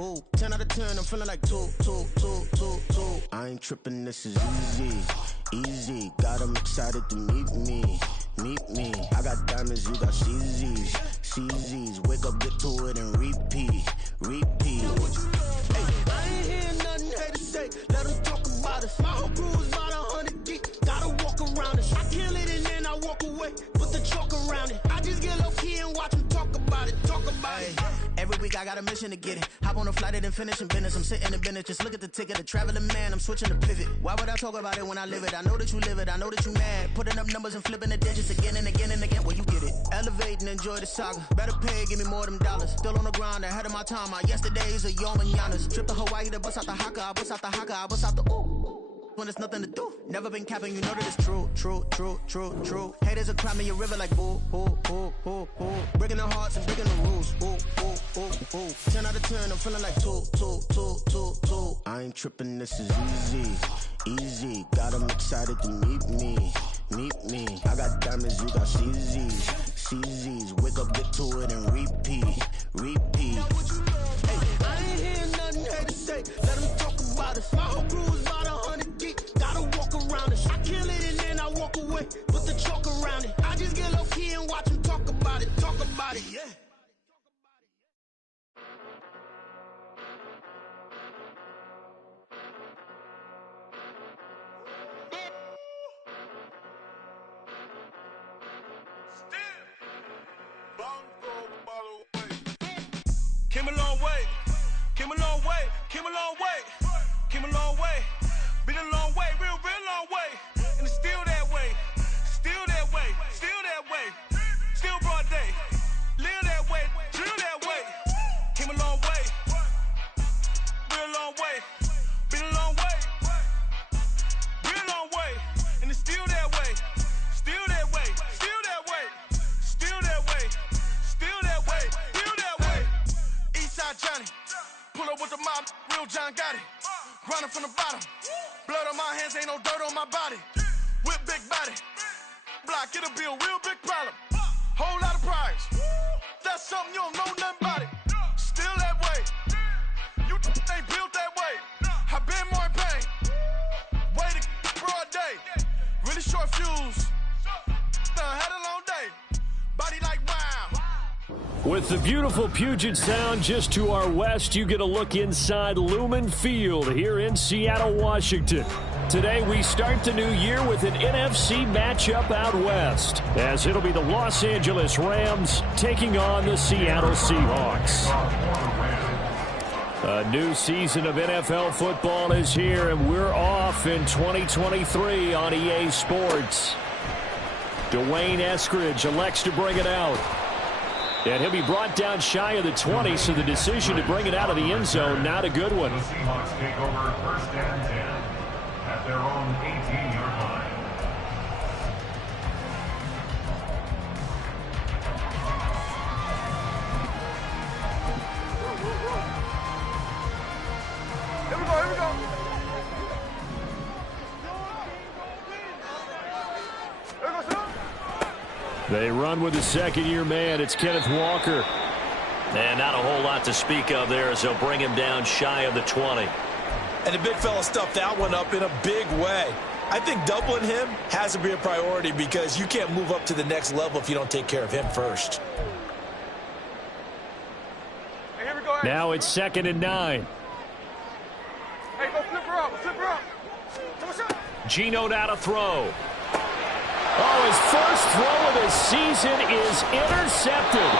Ooh, 10 out of 10, I'm feeling like 2. I ain't tripping, this is easy. Got 'em excited to meet me. I got diamonds, you got CZs. Wake up, get to it, and repeat. Hey, I ain't hearing nothing haters say. Let them talk about us. My whole crew is about 100 deep. Gotta walk around us. I kill it and then I walk away. Put the chalk around it. I just get low key and watch them talk about it. Every week I got a mission to get it. Hop on a flight and then finish in business. I'm sitting in business, just look at the ticket. A traveling man, I'm switching to pivot. Why would I talk about it when I live it? I know that you live it, I know that you mad. Putting up numbers and flipping the digits again and again and again. Well, you get it. Elevate and enjoy the saga. Better pay, give me more of them dollars. Still on the grind, ahead of my time. My yesterdays are your mananas. Trip to Hawaii to bust out the haka. I bust out the haka. I bust out the ooh. When there's nothing to do. Never been capping, you know that it's true. Haters are climbing your river like boo. Breaking their hearts and breaking the rules. Ooh. 10 out of 10, I'm feeling like 2. I ain't tripping, this is easy. Got 'em excited to meet me. I got diamonds, you got CZs. Wake up, get to it, and repeat. Hey, I ain't hearing nothing haters say. Let them talk about us. My whole crew is about 100 deep. Gotta walk around us. I kill it and then I walk away. Put the chalk around it. I just get low key and watch them talk about it. Yeah. Came a long way. Been a long way, real long way. And it's still that way. Still broad day. Live that way, drill that way. Came a long way. Real long way. Been a long way. Real long way. And it's still that way. Still that way. Eastside Johnny. Pull up with the mob, real John Gotti. Grinding from the bottom. Blood on my hands, ain't no dirt on my body. Whip big body. Block, it'll be a real big problem. Whole lot of prize. That's something you don't know nothing about it. Still that way. You ain't built that way. I been more in pain. Way to broad day. Really short fuse. Had a long day. Body like wow. With the beautiful Puget Sound just to our west, you get a look inside Lumen Field here in Seattle, Washington. Today we start the new year with an NFC matchup out west, as it'll be the Los Angeles Rams taking on the Seattle Seahawks. A new season of NFL football is here, and we're off in 2023 on EA Sports. Dwayne Eskridge elects to bring it out. And he'll be brought down shy of the 20, so the decision to bring it out of the end zone, not a good one. The Seahawks take over 1st and 10 at their own 18-yard line. Here we go. They run with the second-year man. It's Kenneth Walker. And not a whole lot to speak of there as they'll bring him down shy of the 20. And the big fella stuffed that one up in a big way. I think doubling him has to be a priority because you can't move up to the next level if you don't take care of him first. Hey, here we go. Now it's 2nd and 9. Hey, go flip her up. Geno now to throw. Oh, his first throw of the season is intercepted.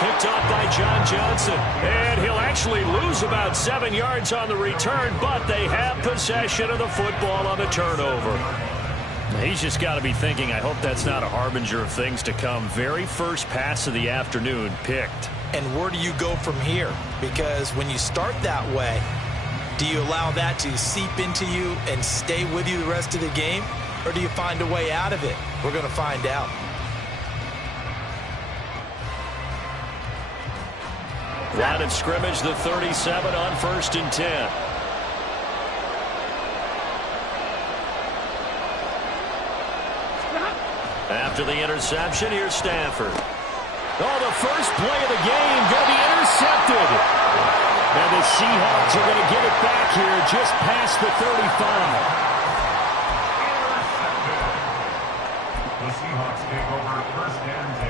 Picked off by John Johnson. And he'll actually lose about 7 yards on the return, but they have possession of the football on the turnover. He's just got to be thinking, I hope that's not a harbinger of things to come. Very first pass of the afternoon picked. And where do you go from here? Because when you start that way, do you allow that to seep into you and stay with you the rest of the game? Or do you find a way out of it? We're going to find out. Line of scrimmage, the 37 on 1st and 10. After the interception, here's Stafford. Oh, the first play of the game going to be intercepted. And the Seahawks are going to get it back here just past the 35. The Seahawks take over first and 10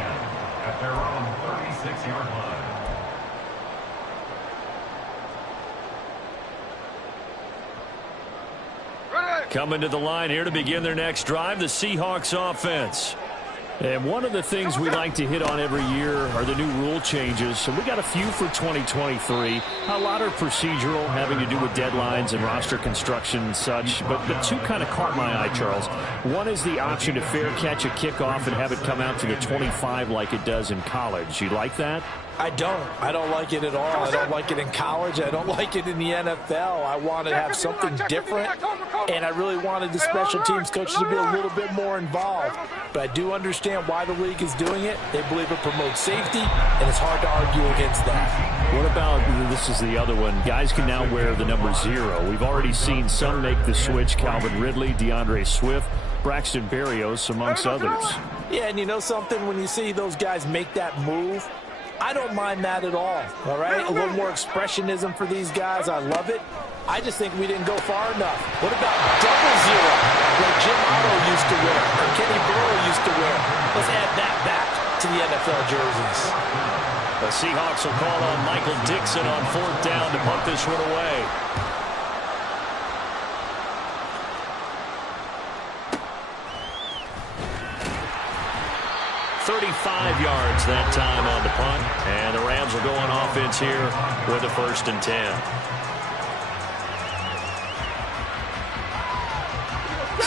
at their own 36-yard line. Coming to the line here to begin their next drive, the Seahawks offense. And one of the things we like to hit on every year are the new rule changes. So we got a few for 2023. A lot are procedural, having to do with deadlines and roster construction and such. But the two kind of caught my eye, Charles. One is the option to fair catch a kickoff and have it come out to the 25 like it does in college. You like that? I don't like it at all. I don't like it in college. I don't like it in the NFL. I want to have something different, and I really wanted the special teams coaches to be a little bit more involved. But I do understand why the league is doing it. They believe it promotes safety, and it's hard to argue against that. What about, this is the other one, guys can now wear the number 0. We've already seen some make the switch, Calvin Ridley, DeAndre Swift, Braxton Berrios, amongst others. Yeah, and you know something? When you see those guys make that move, I don't mind that at all right? A little more expressionism for these guys. I love it. I just think we didn't go far enough. What about double 0, like Jim Otto used to wear, or Kenny Burrow used to wear? Let's add that back to the NFL jerseys. The Seahawks will call on Michael Dixon on 4th down to punt this one away. .35 yards that time on the punt. And the Rams will go on offense here with a 1st and 10.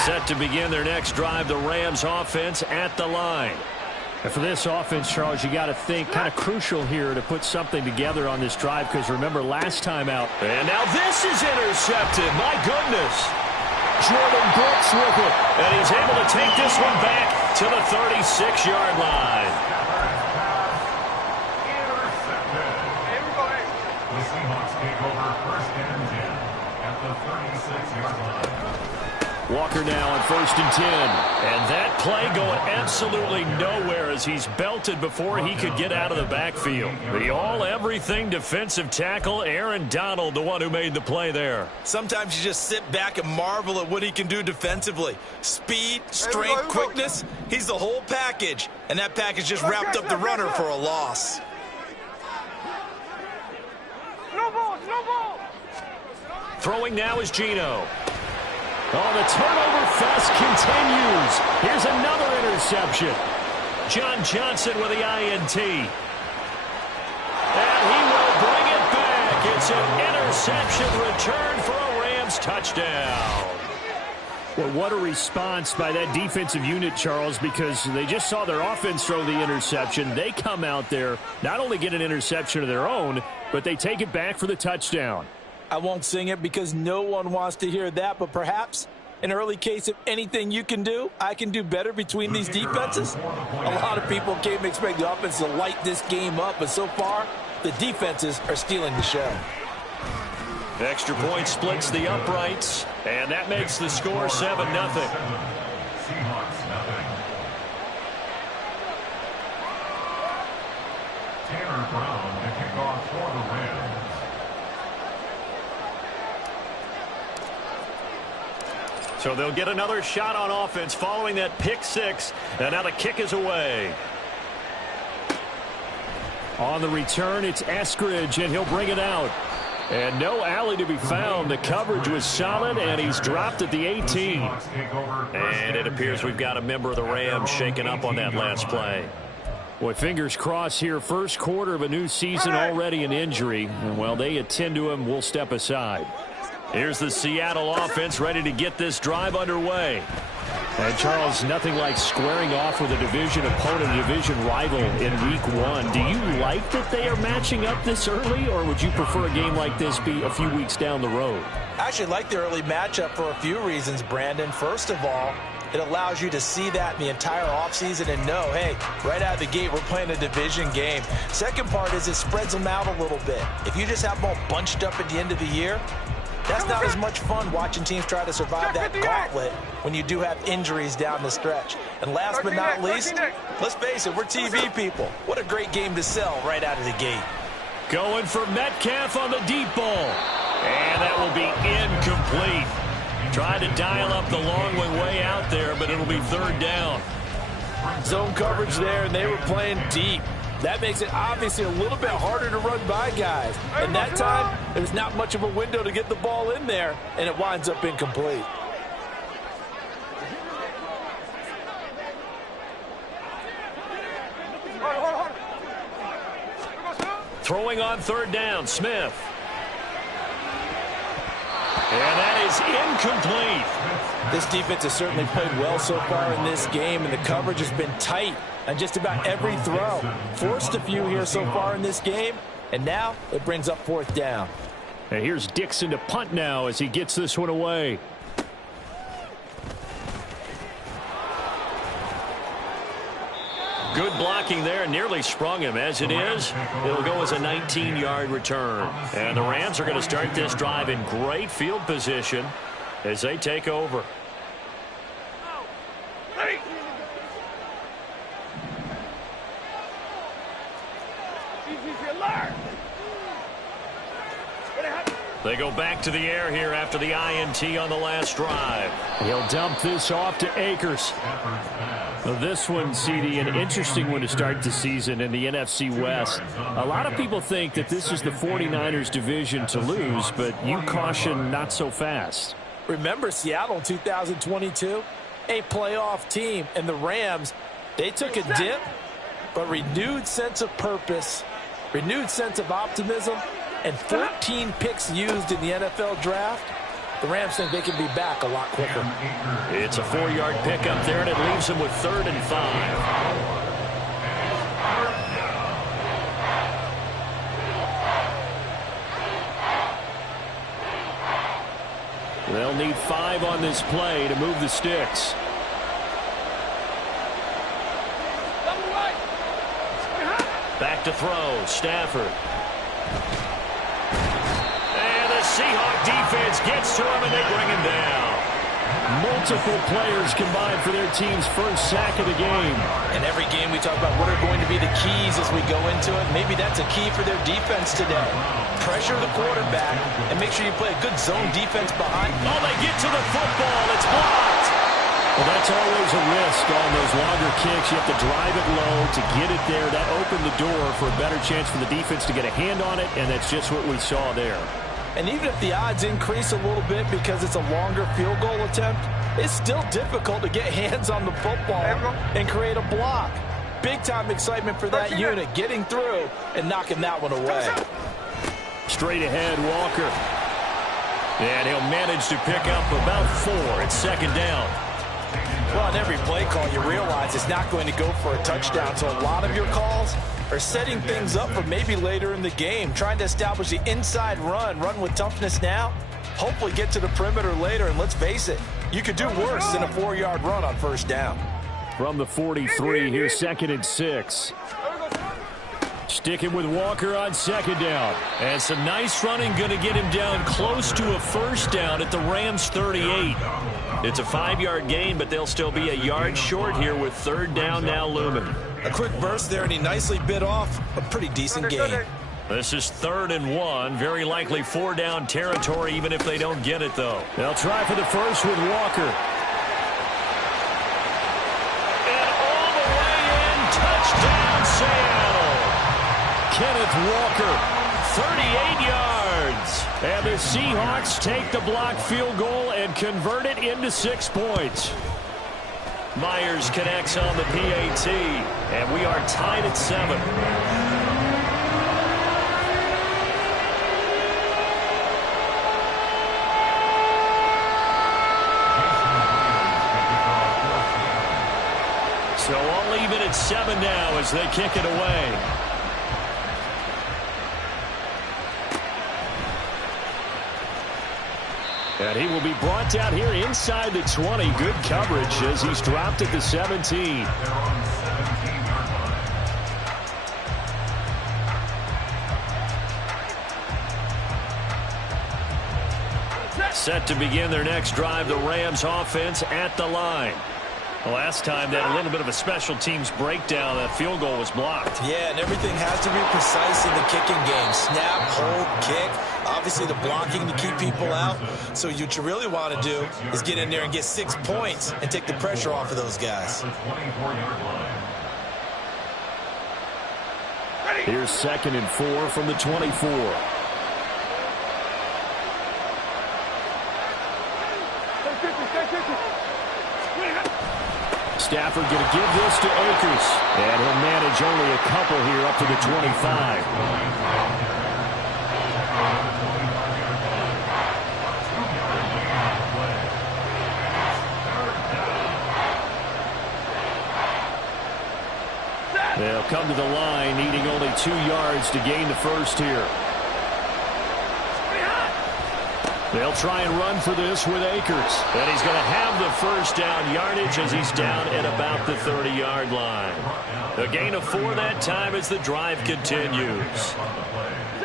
Set to begin their next drive, the Rams offense at the line. And for this offense, Charles, you got to think kind of crucial here to put something together on this drive, because remember last time out. And now this is intercepted. My goodness. Jordan Brooks with it. And he's able to take this one back to the 36-yard line. The Seahawks take over first and 10 at the 36-yard line. Walker now on 1st and 10. And that play going absolutely nowhere as he's belted before he could get out of the backfield. The all-everything defensive tackle, Aaron Donald, the one who made the play there. Sometimes you just sit back and marvel at what he can do defensively. Speed, strength, quickness. He's the whole package. And that package just wrapped up the runner for a loss. No ball. Throwing now is Geno. Oh, the turnover fest continues. Here's another interception. John Johnson with the INT. And he will bring it back. It's an interception return for a Rams touchdown. Well, what a response by that defensive unit, Charles, because they just saw their offense throw the interception. They come out there, not only get an interception of their own, but they take it back for the touchdown. I won't sing it because no one wants to hear that, but perhaps an early case of anything you can do, I can do better between these defenses. A lot of people came to expect the offense to light this game up, but so far, the defenses are stealing the show. Extra point splits the uprights, and that makes the score 7-0. Seahawks nothing. Tanner Brown to kick off for the Rams. So they'll get another shot on offense following that pick 6. And now the kick is away. On the return, it's Eskridge, and he'll bring it out. And no alley to be found. The coverage was solid, and he's dropped at the 18. And it appears we've got a member of the Rams shaken up on that last play. Boy, fingers crossed here. First quarter of a new season, already an injury. And while they attend to him, we'll step aside. Here's the Seattle offense ready to get this drive underway. And, Charles, nothing like squaring off with a division opponent, a division rival in week 1. Do you like that they are matching up this early, or would you prefer a game like this be a few weeks down the road? I actually like the early matchup for a few reasons, Brandon. First of all, it allows you to see that in the entire offseason and know, hey, right out of the gate, we're playing a division game. Second part is it spreads them out a little bit. If you just have them all bunched up at the end of the year, that's not as much fun watching teams try to survive that gauntlet when you do have injuries down the stretch. And last but not least, let's face it, we're TV people. What a great game to sell right out of the gate. Going for Metcalf on the deep ball. And that will be incomplete. Tried to dial up the long way out there, but it'll be third down. Zone coverage there, and they were playing deep. That makes it obviously a little bit harder to run by guys. And that time, there's not much of a window to get the ball in there, and it winds up incomplete. Throwing on third down, Smith. And that is incomplete. This defense has certainly played well so far in this game, and the coverage has been tight on just about every throw. Forced a few here so far in this game, and now it brings up fourth down. And here's Dixon to punt now as he gets this one away. Good blocking there, nearly sprung him. As it is, it'll go as a 19-yard return. And the Rams are going to start this drive in great field position as they take over. They go back to the air here after the INT on the last drive. He'll dump this off to Akers. Now this one, CD, an interesting one to start the season in the NFC West. A lot of people think that this is the 49ers division to lose, but you caution not so fast. Remember Seattle in 2022? A playoff team, and the Rams, they took a dip, but renewed sense of purpose, renewed sense of optimism, and 14 picks used in the NFL draft. The Rams think they can be back a lot quicker. It's a 4-yard pickup there, and it leaves them with 3rd and 5. They'll need 5 on this play to move the sticks. Back to throw, Stafford. Seahawks defense gets to him, and they bring him down. Multiple players combined for their team's first sack of the game. In every game we talk about what are going to be the keys as we go into it. Maybe that's a key for their defense today. Pressure the quarterback and make sure you play a good zone defense behind. Oh, they get to the football. It's blocked. Well, that's always a risk on those longer kicks. You have to drive it low to get it there. That opened the door for a better chance for the defense to get a hand on it, and that's just what we saw there. And even if the odds increase a little bit because it's a longer field goal attempt, it's still difficult to get hands on the football and create a block. Big-time excitement for that unit, getting through and knocking that one away. Straight ahead, Walker. And he'll manage to pick up about 4 at 2nd down. Well, on every play call, you realize it's not going to go for a touchdown, so a lot of your calls are setting things up for maybe later in the game, trying to establish the inside run with toughness now, hopefully get to the perimeter later, and let's face it, you could do worse than a 4-yard run on 1st down. From the 43, here's 2nd and 6. Sticking with Walker on 2nd down. And some nice running going to get him down close to a 1st down at the Rams' 38. It's a 5-yard gain, but they'll still be a yard short here with 3rd down now looming. A quick burst there, and he nicely bit off a pretty decent gain. This is 3rd and 1. Very likely 4-down territory, even if they don't get it, though. They'll try for the first with Walker. And all the way in, touchdown Seattle. Kenneth Walker, 38 yards. And the Seahawks take the blocked field goal and convert it into 6 points. Myers connects on the PAT, and we are tied at 7. So I'll leave it at 7 now as they kick it away. And he will be brought down here inside the 20. Good coverage as he's dropped at the 17. Set to begin their next drive, the Rams offense at the line. The last time that a little bit of a special teams breakdown, that field goal was blocked. Yeah, and everything has to be precise in the kicking game. Snap, hold, kick. Obviously the blocking to keep people out. So what you really want to do is get in there and get 6 points and take the pressure off of those guys. Here's 2nd and 4 from the 24. Stafford going to give this to Akers. And he'll manage only a couple here up to the 25. They'll come to the line, needing only 2 yards to gain the first here. They'll try and run for this with Akers. And he's going to have the first down yardage as he's down at about the 30-yard line. A gain of 4 that time as the drive continues.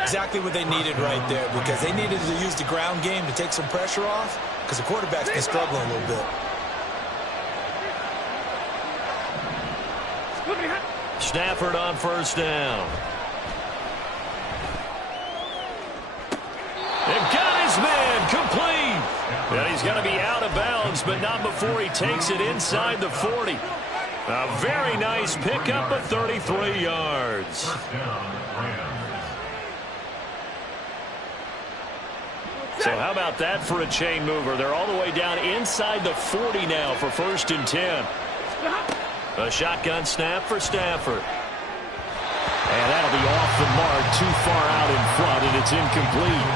Exactly what they needed right there, because they needed to use the ground game to take some pressure off, because the quarterback's been struggling a little bit. Stafford on first down. They've got his man complete. And he's going to be out of bounds, but not before he takes it inside the 40. A very nice pickup of 33 yards. So how about that for a chain mover? They're all the way down inside the 40 now for 1st and 10. A shotgun snap for Stafford. And that'll be off the mark, too far out in front, and it's incomplete.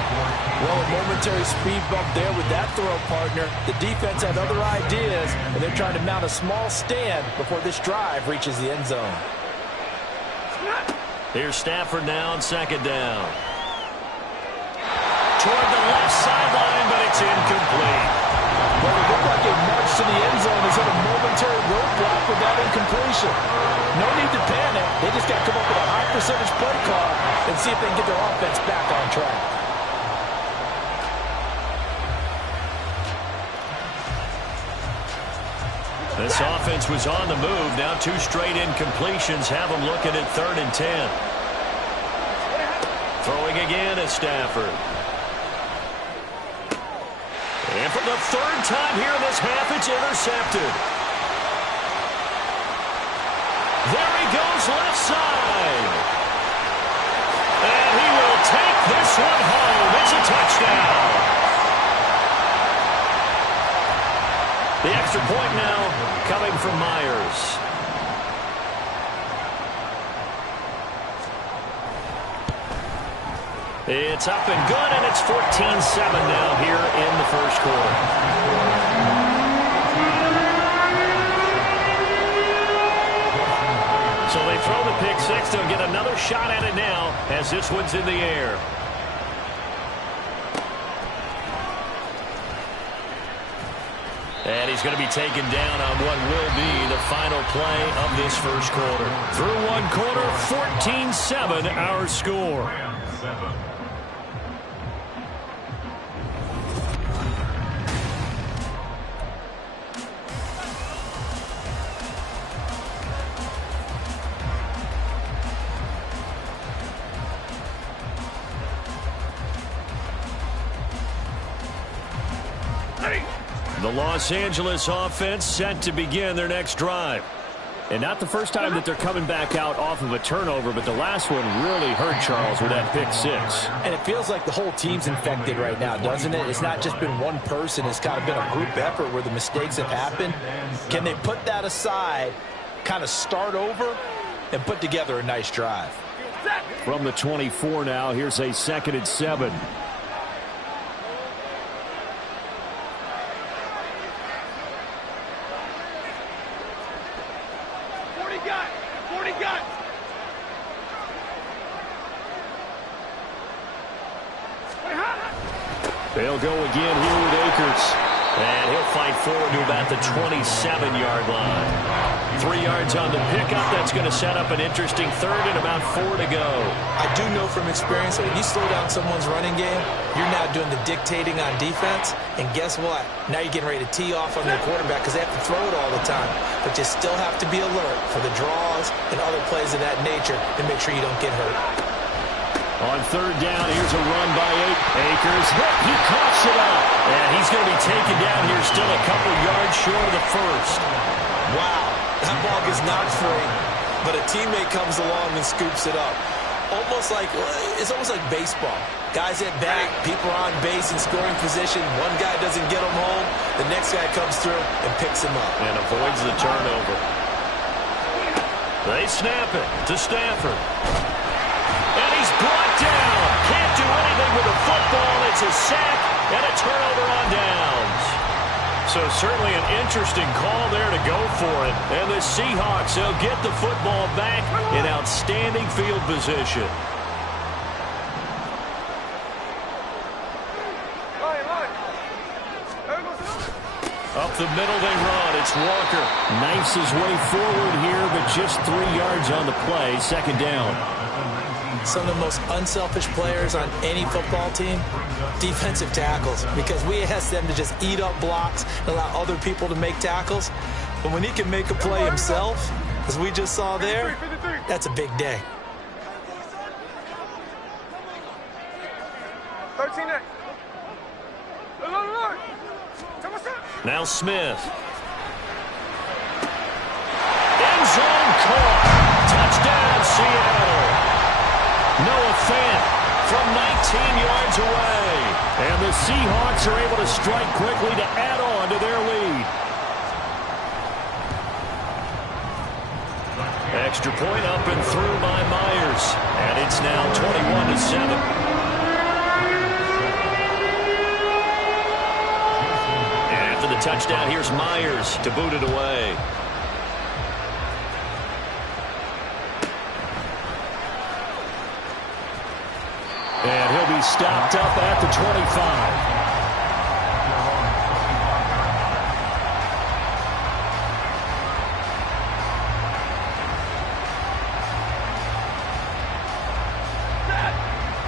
Well, a momentary speed bump there with that throw, partner. The defense had other ideas, and they're trying to mount a small stand before this drive reaches the end zone. Here's Stafford now on 2nd down. Toward the left sideline, but it's incomplete. Well, it looked like a march to the end zone is at a momentary roadblock with that incompletion. No need to panic. They just got to come up with a high percentage play call and see if they can get their offense back on track. This offense was on the move. Now 2 straight incompletions have them looking at 3rd and 10. Throwing again is Stafford. And for the 3rd time here in this half, it's intercepted. There he goes left side. And he will take this one home. It's a touchdown. The extra point now coming from Myers. It's up and good, and it's 14-7 now here in the first quarter. So they throw the pick 6. They'll get another shot at it now as this one's in the air. And he's going to be taken down on what will be the final play of this first quarter. Through one quarter, 14-7 our score. The Los Angeles offense set to begin their next drive. And not the first time that they're coming back out off of a turnover, but the last one really hurt Charles with that pick 6. And it feels like the whole team's infected right now, doesn't it? It's not just been one person. It's kind of been a group effort where the mistakes have happened. Can they put that aside, kind of start over, and put together a nice drive? From the 24 now, here's a 2nd and 7. They'll go again here with Akers. And he'll fight forward to about the 27-yard line. 3 yards on the pickup. That's going to set up an interesting 3rd and about 4 to go. I do know from experience that when you slow down someone's running game, you're now doing the dictating on defense. And guess what? Now you're getting ready to tee off on their quarterback because they have to throw it all the time. But you still have to be alert for the draws and other plays of that nature and make sure you don't get hurt. On third down, here's a run by Akers. He coughs it up. And he's going to be taken down here still a couple yards short of the first. Wow, that ball gets knocked free, but a teammate comes along and scoops it up. It's almost like baseball. Guys at bat, people are on base in scoring position. One guy doesn't get him home. The next guy comes through and picks him up. And avoids the turnover. They snap it to Stafford. And he's brought down. Can't do anything with the football. It's a sack and a turnover on downs. So certainly an interesting call there to go for it. And the Seahawks, they'll get the football back in outstanding field position. Up the middle they run. It's Walker. Knifes his way forward here, but just 3 yards on the play. Second down. Some of the most unselfish players on any football team, defensive tackles, because we ask them to just eat up blocks and allow other people to make tackles. But when he can make a play himself, as we just saw there, that's a big day. 13-8. Now Smith. End zone caught. Touchdown, Seattle. Noah Fant from 19 yards away. And the Seahawks are able to strike quickly to add on to their lead. Extra point up and through by Myers. And it's now 21-7. After the touchdown, here's Myers to boot it away. And he'll be stopped up at the 25.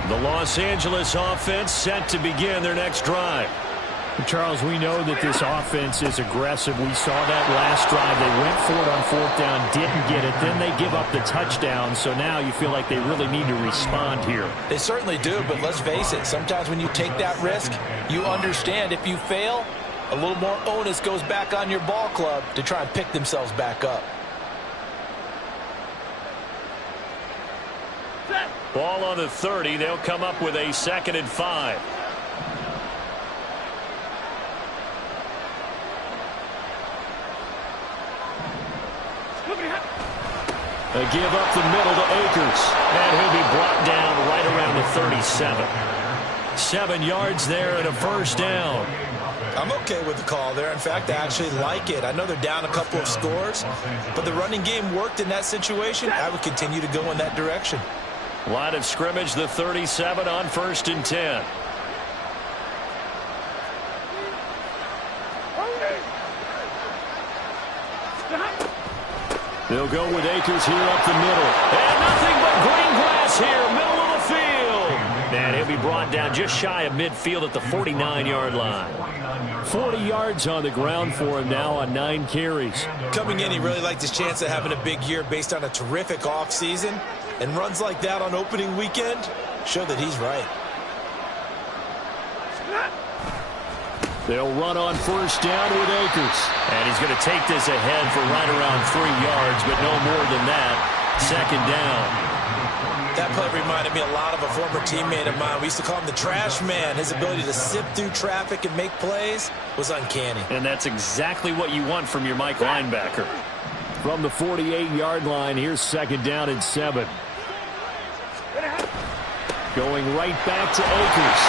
The Los Angeles offense set to begin their next drive. Charles, we know that this offense is aggressive. We saw that last drive. They went for it on fourth down, didn't get it. Then they give up the touchdown. So now you feel like they really need to respond here. They certainly do, but let's face it. Sometimes when you take that risk, you understand if you fail, a little more onus goes back on your ball club to try and pick themselves back up. Ball on the 30. They'll come up with a 2nd and 5. They give up the middle to Akers. And he'll be brought down right around the 37. 7 yards there and a first down. I'm okay with the call there. In fact, I actually like it. I know they're down a couple of scores, but the running game worked in that situation. I would continue to go in that direction. Line of scrimmage, the 37 on 1st and 10. They'll go with Akers here up the middle. And nothing but green grass here, middle of the field. And he'll be brought down just shy of midfield at the 49-yard line. 40 yards on the ground for him now on 9 carries. Coming in, he really liked his chance of having a big year based on a terrific offseason. And runs like that on opening weekend show that he's right. They'll run on first down with Akers. And he's going to take this ahead for right around 3 yards, but no more than that. 2nd down. That play reminded me a lot of a former teammate of mine. We used to call him the trash man. His ability to sift through traffic and make plays was uncanny. And that's exactly what you want from your Mike linebacker. From the 48-yard line, here's 2nd down and 7. Going right back to Akers.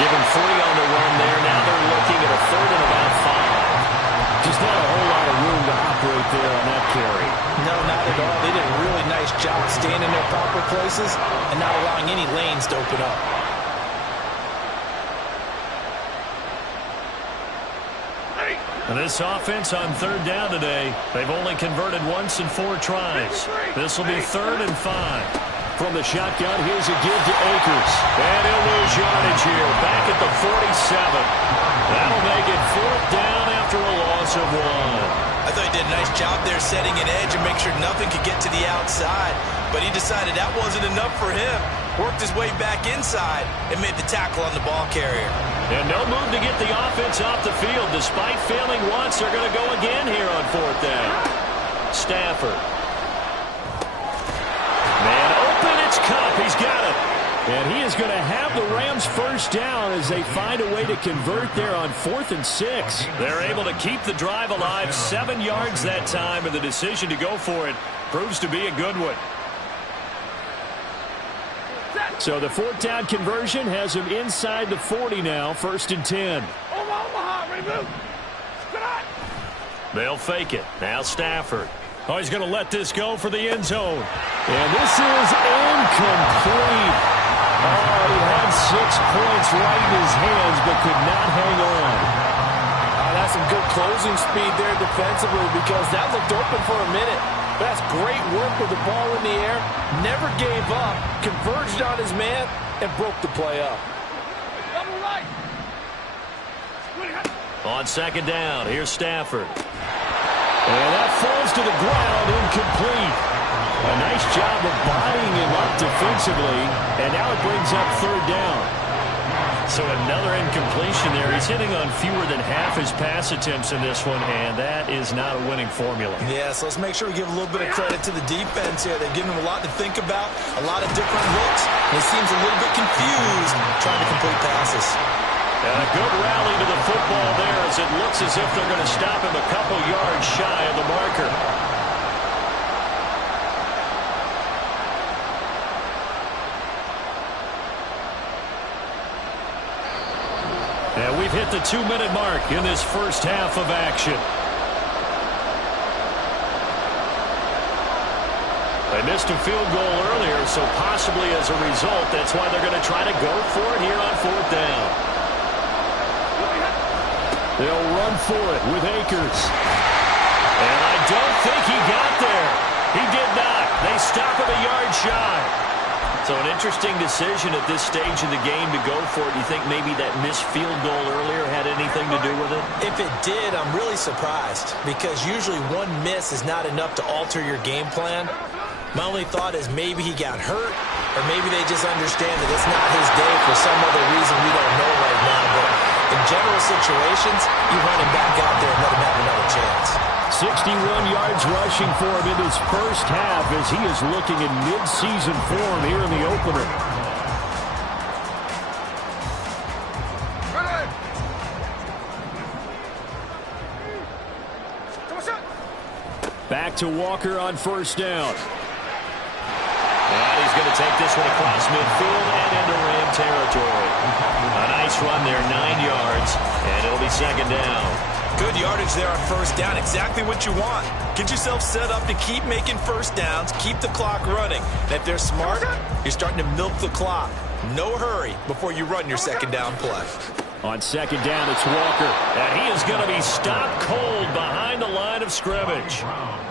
Given 3 on the run there. Now they're looking at a 3rd and about 5. Just not a whole lot of room to operate there on that carry. No, not at all. They did a really nice job staying in their proper places and not allowing any lanes to open up. And this offense on 3rd down today, they've only converted once in 4 tries. This will be 3rd and 5. From the shotgun, here's a give to Akers. And he'll lose yardage here. That'll make it 4th down after a loss of 1. I thought he did a nice job there setting an edge and make sure nothing could get to the outside. But he decided that wasn't enough for him. Worked his way back inside and made the tackle on the ball carrier. And no move to get the offense off the field. Despite failing once, they're going to go again here on 4th down. Stafford. Man open, it's Cup. He's got it. And he is going to have the Rams 1st down as they find a way to convert there on 4th and 6. They're able to keep the drive alive, 7 yards that time, and the decision to go for it proves to be a good one. So the 4th down conversion has him inside the 40 now, 1st and 10. They'll fake it. Now Stafford. Oh, he's going to let this go for the end zone. And this is incomplete. Oh, he had 6 points right in his hands, but could not hang on. That's some good closing speed there defensively because that looked open for a minute. That's great work with the ball in the air. Never gave up, converged on his man, and broke the play up. On 2nd down, here's Stafford. And that falls to the ground, incomplete. A nice job of bodying him up defensively, and now it brings up 3rd down. So another incompletion there. He's hitting on fewer than half his pass attempts in this one, and that is not a winning formula. Yeah, so let's make sure we give a little bit of credit to the defense here. They've given him a lot to think about, a lot of different looks, and he seems a little bit confused trying to complete passes. And a good rally to the football there as it looks as if they're going to stop him a couple yards shy of the marker. And we've hit the 2-minute mark in this first half of action. They missed a field goal earlier, so possibly as a result, that's why they're going to try to go for it here on 4th down. They'll run for it with Akers. And I don't think he got there. He did not. They stop him a yard shy. So an interesting decision at this stage of the game to go for it. You think maybe that missed field goal earlier had anything to do with it? If it did, I'm really surprised because usually one miss is not enough to alter your game plan. My only thought is maybe he got hurt or maybe they just understand that it's not his day for some other reason we don't know right now. But in general situations, you run him back out there and let him have another chance. 61 yards rushing for him in his first half as he is looking in mid-season form here in the opener. Back to Walker on 1st down. And he's going to take this one across midfield and into Ram territory. A nice run there, 9 yards, and it'll be 2nd down. Good yardage there on 1st down. Exactly what you want. Get yourself set up to keep making 1st downs, keep the clock running. And if they're smart, you're starting to milk the clock. No hurry before you run your 2nd down play. On 2nd down, it's Walker. And he is going to be stopped cold behind the line of scrimmage.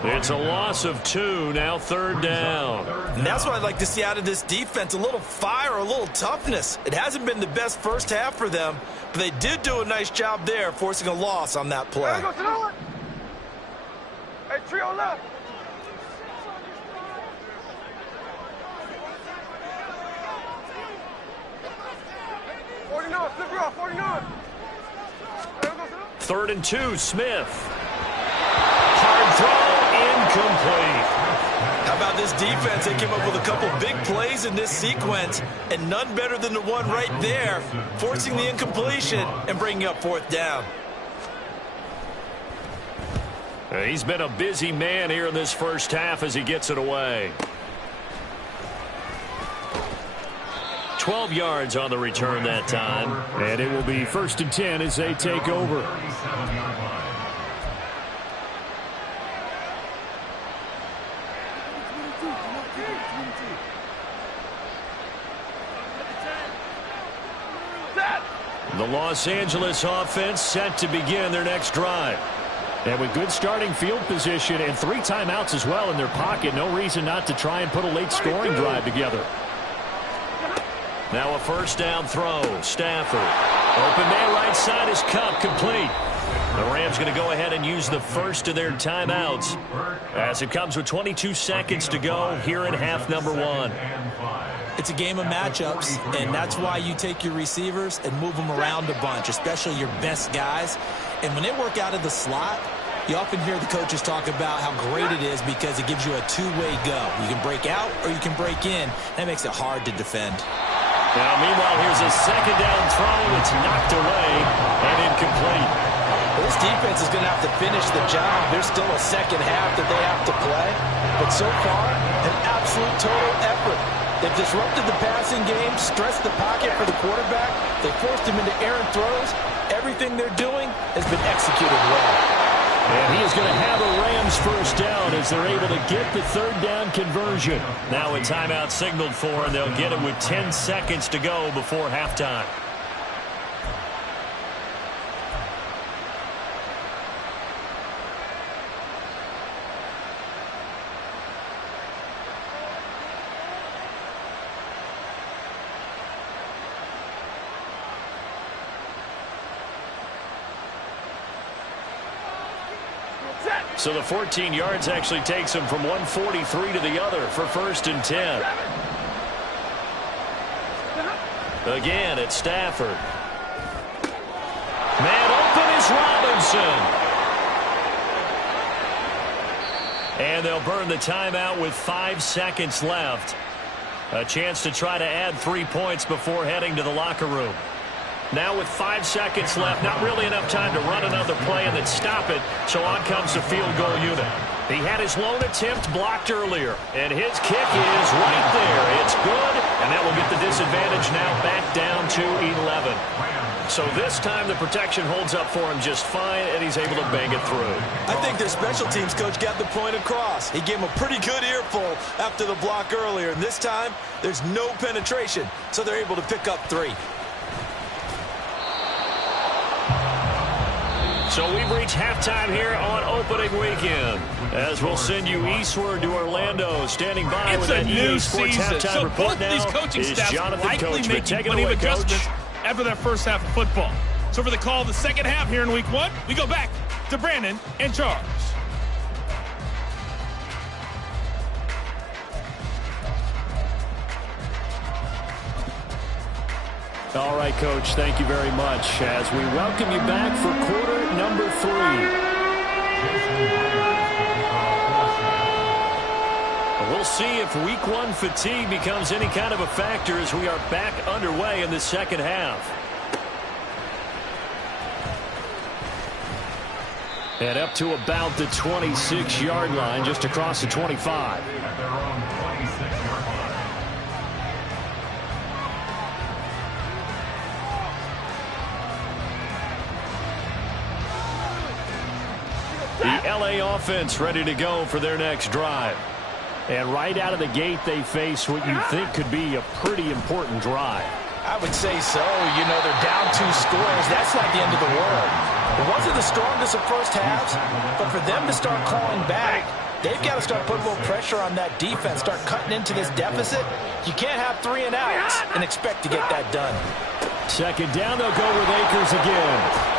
It's a loss of 2, now 3rd down. And that's what I'd like to see out of this defense, a little fire, a little toughness. It hasn't been the best first half for them, but they did do a nice job there, forcing a loss on that play. Hey, trio left. Flip you off, 49. 3rd and 2, Smith. Hard throw, incomplete. How about this defense? They came up with a couple big plays in this sequence, and none better than the one right there, forcing the incompletion and bringing up 4th down. He's been a busy man here in this first half as he gets it away. 12 yards on the return that time. And it will be 1st and 10 as they take over. The Los Angeles offense set to begin their next drive. And with good starting field position and 3 timeouts as well in their pocket, no reason not to try and put a late scoring drive together. Now a first down throw. Stafford. Open man right side is Cup, complete. The Rams going to go ahead and use the first of their timeouts as it comes with 22 seconds to go here in half number 1. It's a game of matchups, and that's why you take your receivers and move them around a bunch, especially your best guys. And when they work out of the slot, you often hear the coaches talk about how great it is because it gives you a two-way go. You can break out or you can break in. That makes it hard to defend. Now, meanwhile, here's a second down throw. It's knocked away and incomplete. This defense is going to have to finish the job. There's still a second half that they have to play. But so far, an absolute total effort. They've disrupted the passing game, stressed the pocket for the quarterback. They forced him into errant throws. Everything they're doing has been executed well. And he is going to have a Rams first down as they're able to get the third down conversion. Now a timeout signaled for, and they'll get it with 10 seconds to go before halftime. So the 14 yards actually takes him from 143 to the other for first and 10. Again, it's Stafford. Man open is Robinson. And they'll burn the timeout with 5 seconds left. A chance to try to add 3 points before heading to the locker room. Now with 5 seconds left, not really enough time to run another play and then stop it, so on comes the field goal unit. He had his lone attempt blocked earlier, and his kick is right there. It's good, and that will get the disadvantage now back down to 11. So this time the protection holds up for him just fine, and he's able to bang it through. I think their special teams coach got the point across. He gave him a pretty good earful after the block earlier, and this time there's no penetration, so they're able to pick up 3. So we've reached halftime here on opening weekend. As we'll send you eastward to Orlando. Standing by with an EA Sports halftime report now these coaching is staffs Jonathan likely Coachman. making Take it plenty away, of Coach. adjustments after that first half of football. So for the call of the second half here in week 1, we go back to Brandon and Charles. All right, Coach, thank you very much as we welcome you back for quarter number 3. We'll see if week 1 fatigue becomes any kind of a factor as we are back underway in the second half. And up to about the 26-yard line, just across the 25. At their own 26-yard line. The LA offense ready to go for their next drive. And right out of the gate, they face what you think could be a pretty important drive. I would say so. You know, they're down 2 scores. That's not the end of the world. It wasn't the strongest of first halves, but for them to start clawing back, they've got to start putting a little pressure on that defense, start cutting into this deficit. You can't have 3 and outs and expect to get that done. Second down, they'll go with Akers again.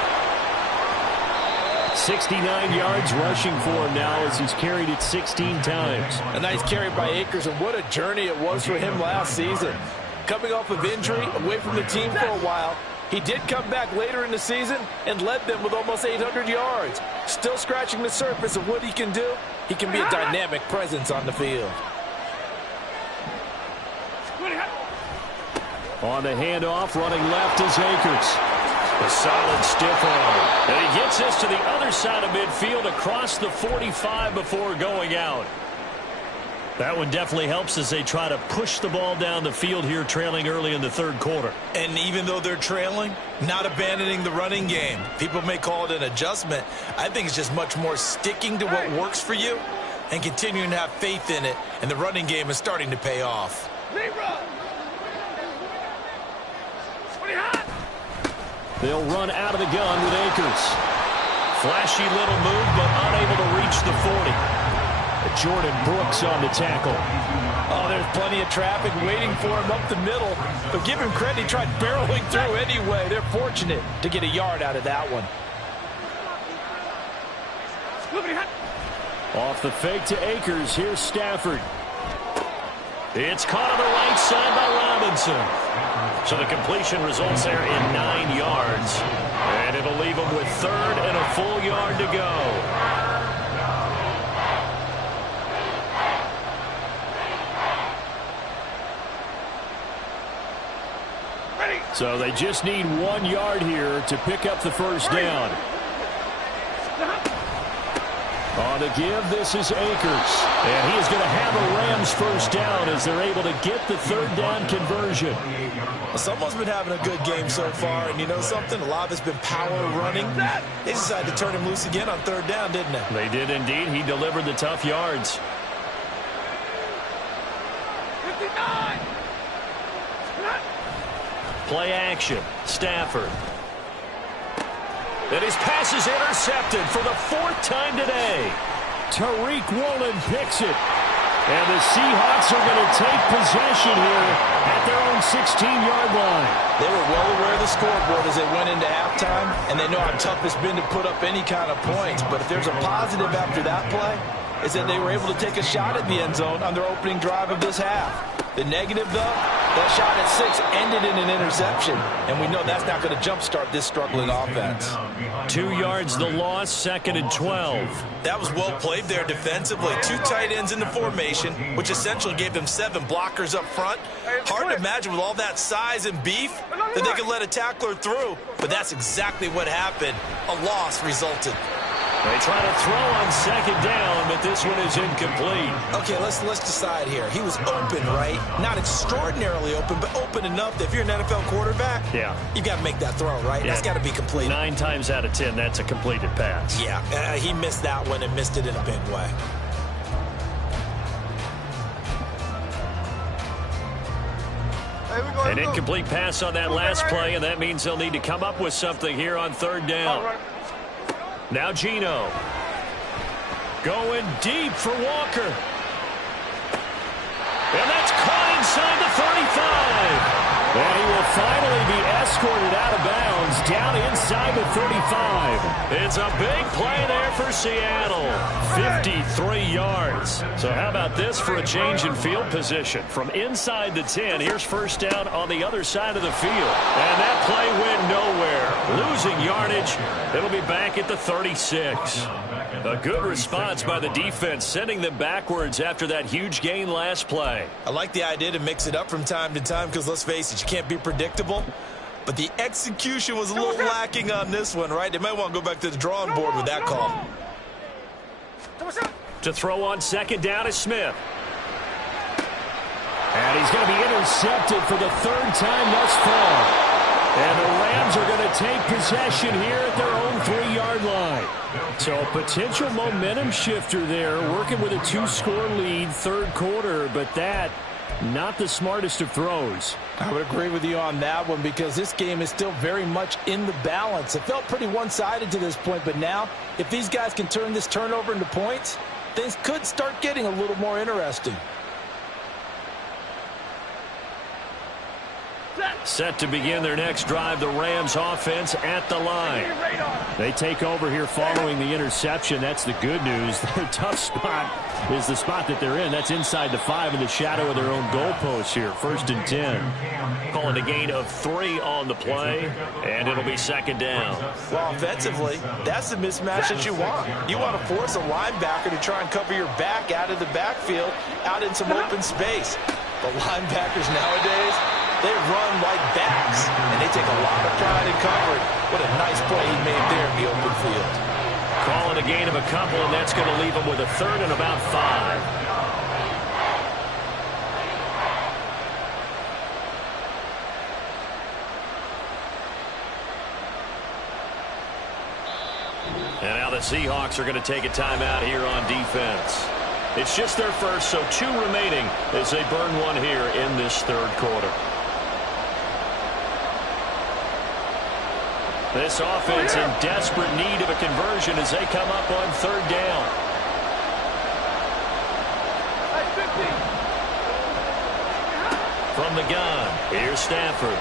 69 yards rushing for him now as he's carried it 16 times. A nice carry by Akers, and what a journey it was for him last season. Coming off of injury, away from the team for a while, he did come back later in the season and led them with almost 800 yards. Still scratching the surface of what he can do. He can be a dynamic presence on the field. On the handoff, running left is Akers. A solid stiff arm. And he gets this to the other side of midfield across the 45 before going out. That one definitely helps as they try to push the ball down the field here, trailing early in the third quarter. And even though they're trailing, not abandoning the running game. People may call it an adjustment. I think it's just much more sticking to what works for you and continuing to have faith in it. And the running game is starting to pay off. They'll run out of the gun with Akers. Flashy little move, but unable to reach the 40. Jordan Brooks on the tackle. Oh, there's plenty of traffic waiting for him up the middle. But give him credit, he tried barreling through anyway. They're fortunate to get a yard out of that one. Off the fake to Akers. Here's Stafford. It's caught on the right side by Robinson. So the completion results there in 9 yards. And it'll leave him with 3rd and a full yard to go. So they just need 1 yard here to pick up the first down. On the give, this is Akers. And he is going to have a Rams first down as they're able to get the 3rd down conversion. Well, someone's been having a good game so far, and you know something? A lot of it's been power running. They decided to turn him loose again on 3rd down, didn't they? They did indeed. He delivered the tough yards. 59. Play action. Stafford. And his pass is intercepted for the 4th time today. Tariq Woolen picks it. And the Seahawks are going to take possession here at their own 16-yard line. They were well aware of the scoreboard as they went into halftime, and they know how tough it's been to put up any kind of points. But if there's a positive after that play, is that they were able to take a shot at the end zone on their opening drive of this half. The negative, though, that shot at 6 ended in an interception, and we know that's not going to jumpstart this struggling offense. 2 yards the loss, 2nd and 12. That was well played there defensively. 2 tight ends in the formation, which essentially gave them 7 blockers up front. Hard to imagine with all that size and beef that they could let a tackler through, but that's exactly what happened. A loss resulted. They try to throw on 2nd down, but this one is incomplete. Okay, let's decide here. He was open, right? Not extraordinarily open, but open enough that if you're an NFL quarterback, you got to make that throw, right? That's got to be complete. 9 times out of 10, that's a completed pass. Yeah, he missed that one and missed it in a big way. An incomplete pass on that last play, and that means they'll need to come up with something here on 3rd down. Now Geno. Going deep for Walker. And that's caught inside the 35. And he will finally be escorted out of bounds down inside the 35. It's a big play there for Seattle. 53 yards. So how about this for a change in field position? From inside the 10, here's first down on the other side of the field. And that play went nowhere. Losing yardage. It'll be back at the 36. A good response by the defense, sending them backwards after that huge gain last play. I like the idea to mix it up from time to time because, let's face it, you can't be predictable. But the execution was a little lacking on this one, right? They might want to go back to the drawing board with that call. To throw on 2nd down is Smith. And he's going to be intercepted for the 3rd time thus far. And the Rams are going to take possession here at their own 3-yard line. So a potential momentum shifter there, working with a 2-score lead, 3rd quarter, but that, not the smartest of throws. I would agree with you on that one because this game is still very much in the balance. It felt pretty one-sided to this point, but now, if these guys can turn this turnover into points, things could start getting a little more interesting. Set to begin their next drive, the Rams offense at the line. They take over here following the interception. That's the good news. Their tough spot is the spot that they're in. That's inside the 5 in the shadow of their own goalpost here. 1st and 10. Calling a gain of 3 on the play, and it'll be 2nd down. Well, offensively, that's the mismatch that you want. You want to force a linebacker to try and cover your back out of the backfield, out in some open space. But linebackers nowadays, they run like backs, and they take a lot of pride in covering. What a nice play he made there in the open field. Calling a gain of a couple, and that's going to leave them with a 3rd and about 5. And now the Seahawks are going to take a timeout here on defense. It's just their first, so 2 remaining as they burn 1 here in this 3rd quarter. This offense in desperate need of a conversion as they come up on 3rd down. from the gun. Here's Stafford.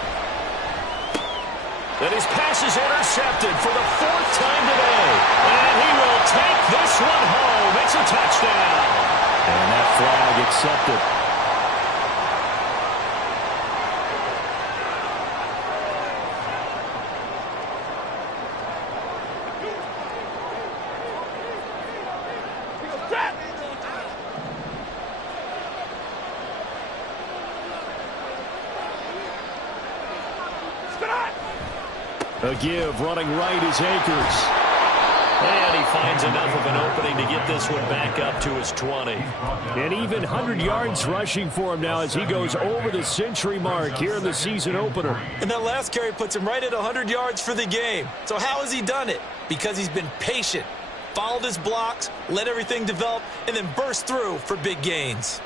And his pass is intercepted for the 4th time today. And he will take this one home. It's a touchdown. And that flag accepted. A give, running right is Akers. And he finds enough of an opening to get this one back up to his 20. And even 100 yards rushing for him now as he goes over the century mark here in the season opener. And that last carry puts him right at 100 yards for the game. So how has he done it? Because he's been patient, followed his blocks, let everything develop, and then burst through for big gains.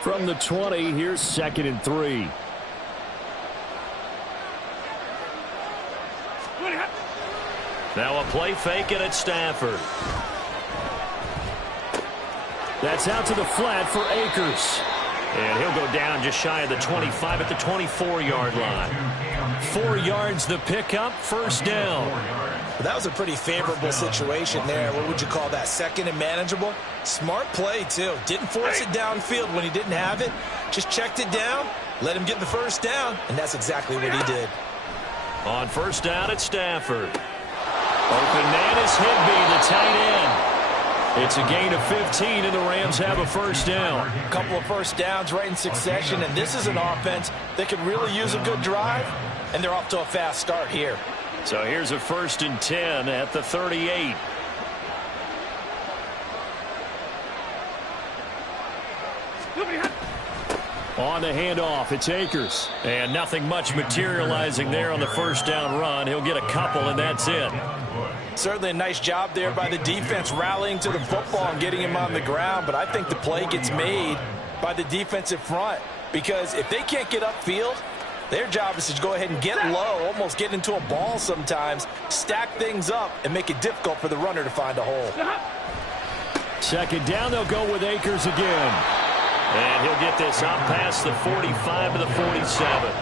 From the 20, here's 2nd and 3. Now a play fake and it's Stafford. That's out to the flat for Akers. And he'll go down just shy of the 25 at the 24-yard line. 4 yards the pickup, first down. Well, that was a pretty favorable situation there. What would you call that? 2nd and manageable? Smart play, too. Didn't force it downfield when he didn't have it. Just checked it down, let him get the first down, and that's exactly what he did. On first down, it's Stafford. Open man is Higbee, the tight end. It's a gain of 15, and the Rams have a first down. A couple of first downs right in succession, and this is an offense that could really use a good drive, and they're off to a fast start here. So here's a 1st and 10 at the 38. On the handoff, it's Akers. And nothing much materializing there on the first down run. He'll get a couple, and that's it. Certainly a nice job there by the defense rallying to the football and getting him on the ground, but I think the play gets made by the defensive front because if they can't get upfield, their job is to go ahead and get low, almost get into a ball sometimes, stack things up, and make it difficult for the runner to find a hole. 2nd down, they'll go with Akers again. And he'll get this up past the 45 to the 47.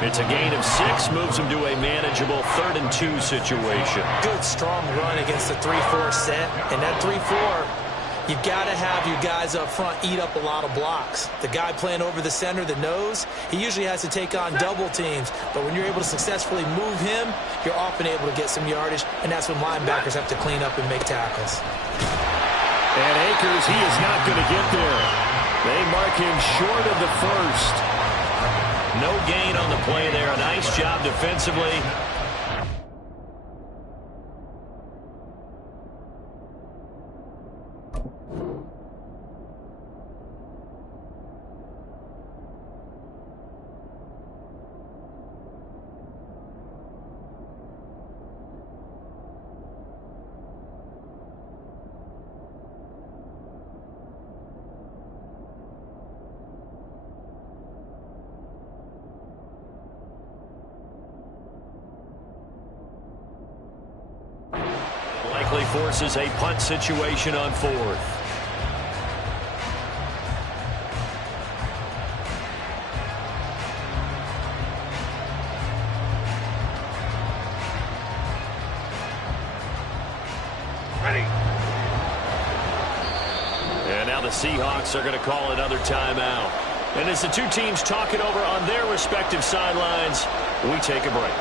It's a gain of 6, moves him to a manageable 3rd and 2 situation. Good, strong run against the 3-4 set. And that 3-4, you've got to have your guys up front eat up a lot of blocks. The guy playing over the center, the nose, he usually has to take on double teams. But when you're able to successfully move him, you're often able to get some yardage, and that's when linebackers have to clean up and make tackles. And Akers, he is not going to get there. They mark him short of the first. No gain on the play there. A nice job defensively. Likely forces a punt situation on 4th. Ready. And now the Seahawks are going to call another timeout. And as the two teams talk it over on their respective sidelines, we take a break.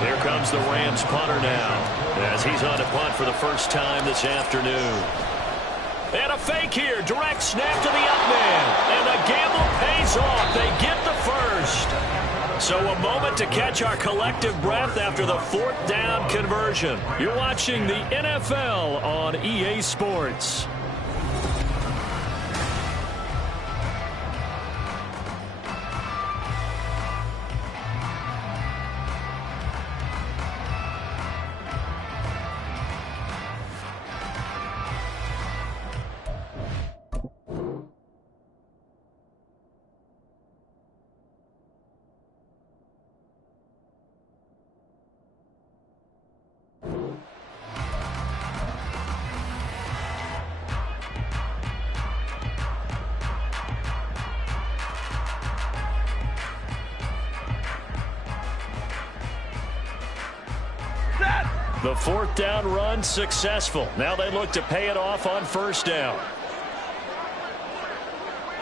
Here comes the Rams punter now as he's on to punt for the first time this afternoon. And a fake here. Direct snap to the up man. And the gamble pays off. They get the first. So a moment to catch our collective breath after the 4th down conversion. You're watching the NFL on EA Sports. The 4th down run successful. Now they look to pay it off on 1st down.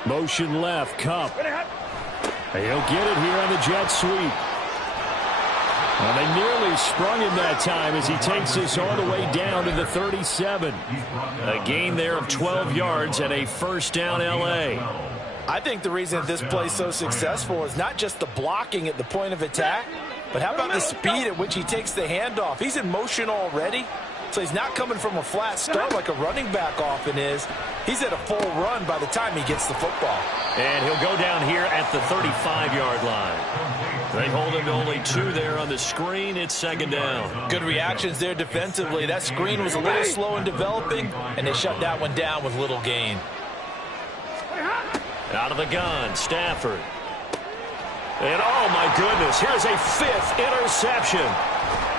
Motion left, Cup. He'll get it here on the jet sweep. Well, they nearly sprung him that time as he takes this all the way down to the 37. A gain there of 12 yards and a 1st down L.A. I think the reason that this play is so successful is not just the blocking at the point of attack, but how about the speed at which he takes the handoff? He's in motion already, so he's not coming from a flat start like a running back often is. He's at a full run by the time he gets the football. And he'll go down here at the 35-yard line. They hold him to only 2 there on the screen. It's 2nd down. Good reactions there defensively. That screen was a little slow in developing, and they shut that one down with little gain. Out of the gun, Stafford. And oh my goodness, here's a 5th interception.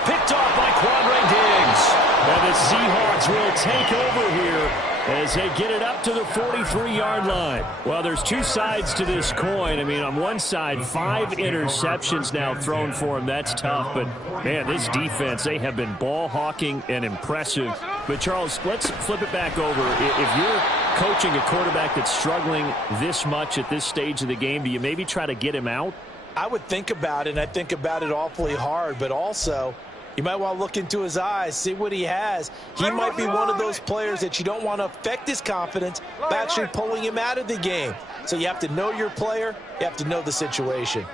Picked off by Quandre Diggs. And the Seahawks will take over here as they get it up to the 43-yard line. Well, there's 2 sides to this coin. I mean, on one side, 5 interceptions now thrown for him. That's tough. But, man, this defense, they have been ball hawking and impressive. But, Charles, let's flip it back over. If you're coaching a quarterback that's struggling this much at this stage of the game, do you maybe try to get him out? I would think about it, and I think about it awfully hard. But also, you might want to look into his eyes, see what he has. He might be one of those players that you don't want to affect his confidence by actually pulling him out of the game. So you have to know your player. You have to know the situation.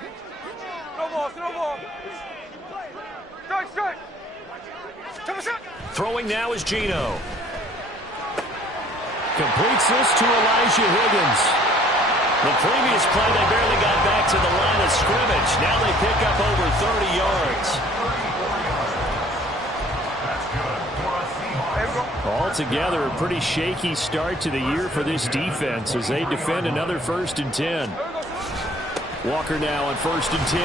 Throwing now is Geno. Completes this to Elijah Higgins. The previous play, they barely got back to the line of scrimmage. Now they pick up over 30 yards. Altogether, a pretty shaky start to the year for this defense as they defend another 1st and 10. Walker now on 1st and 10.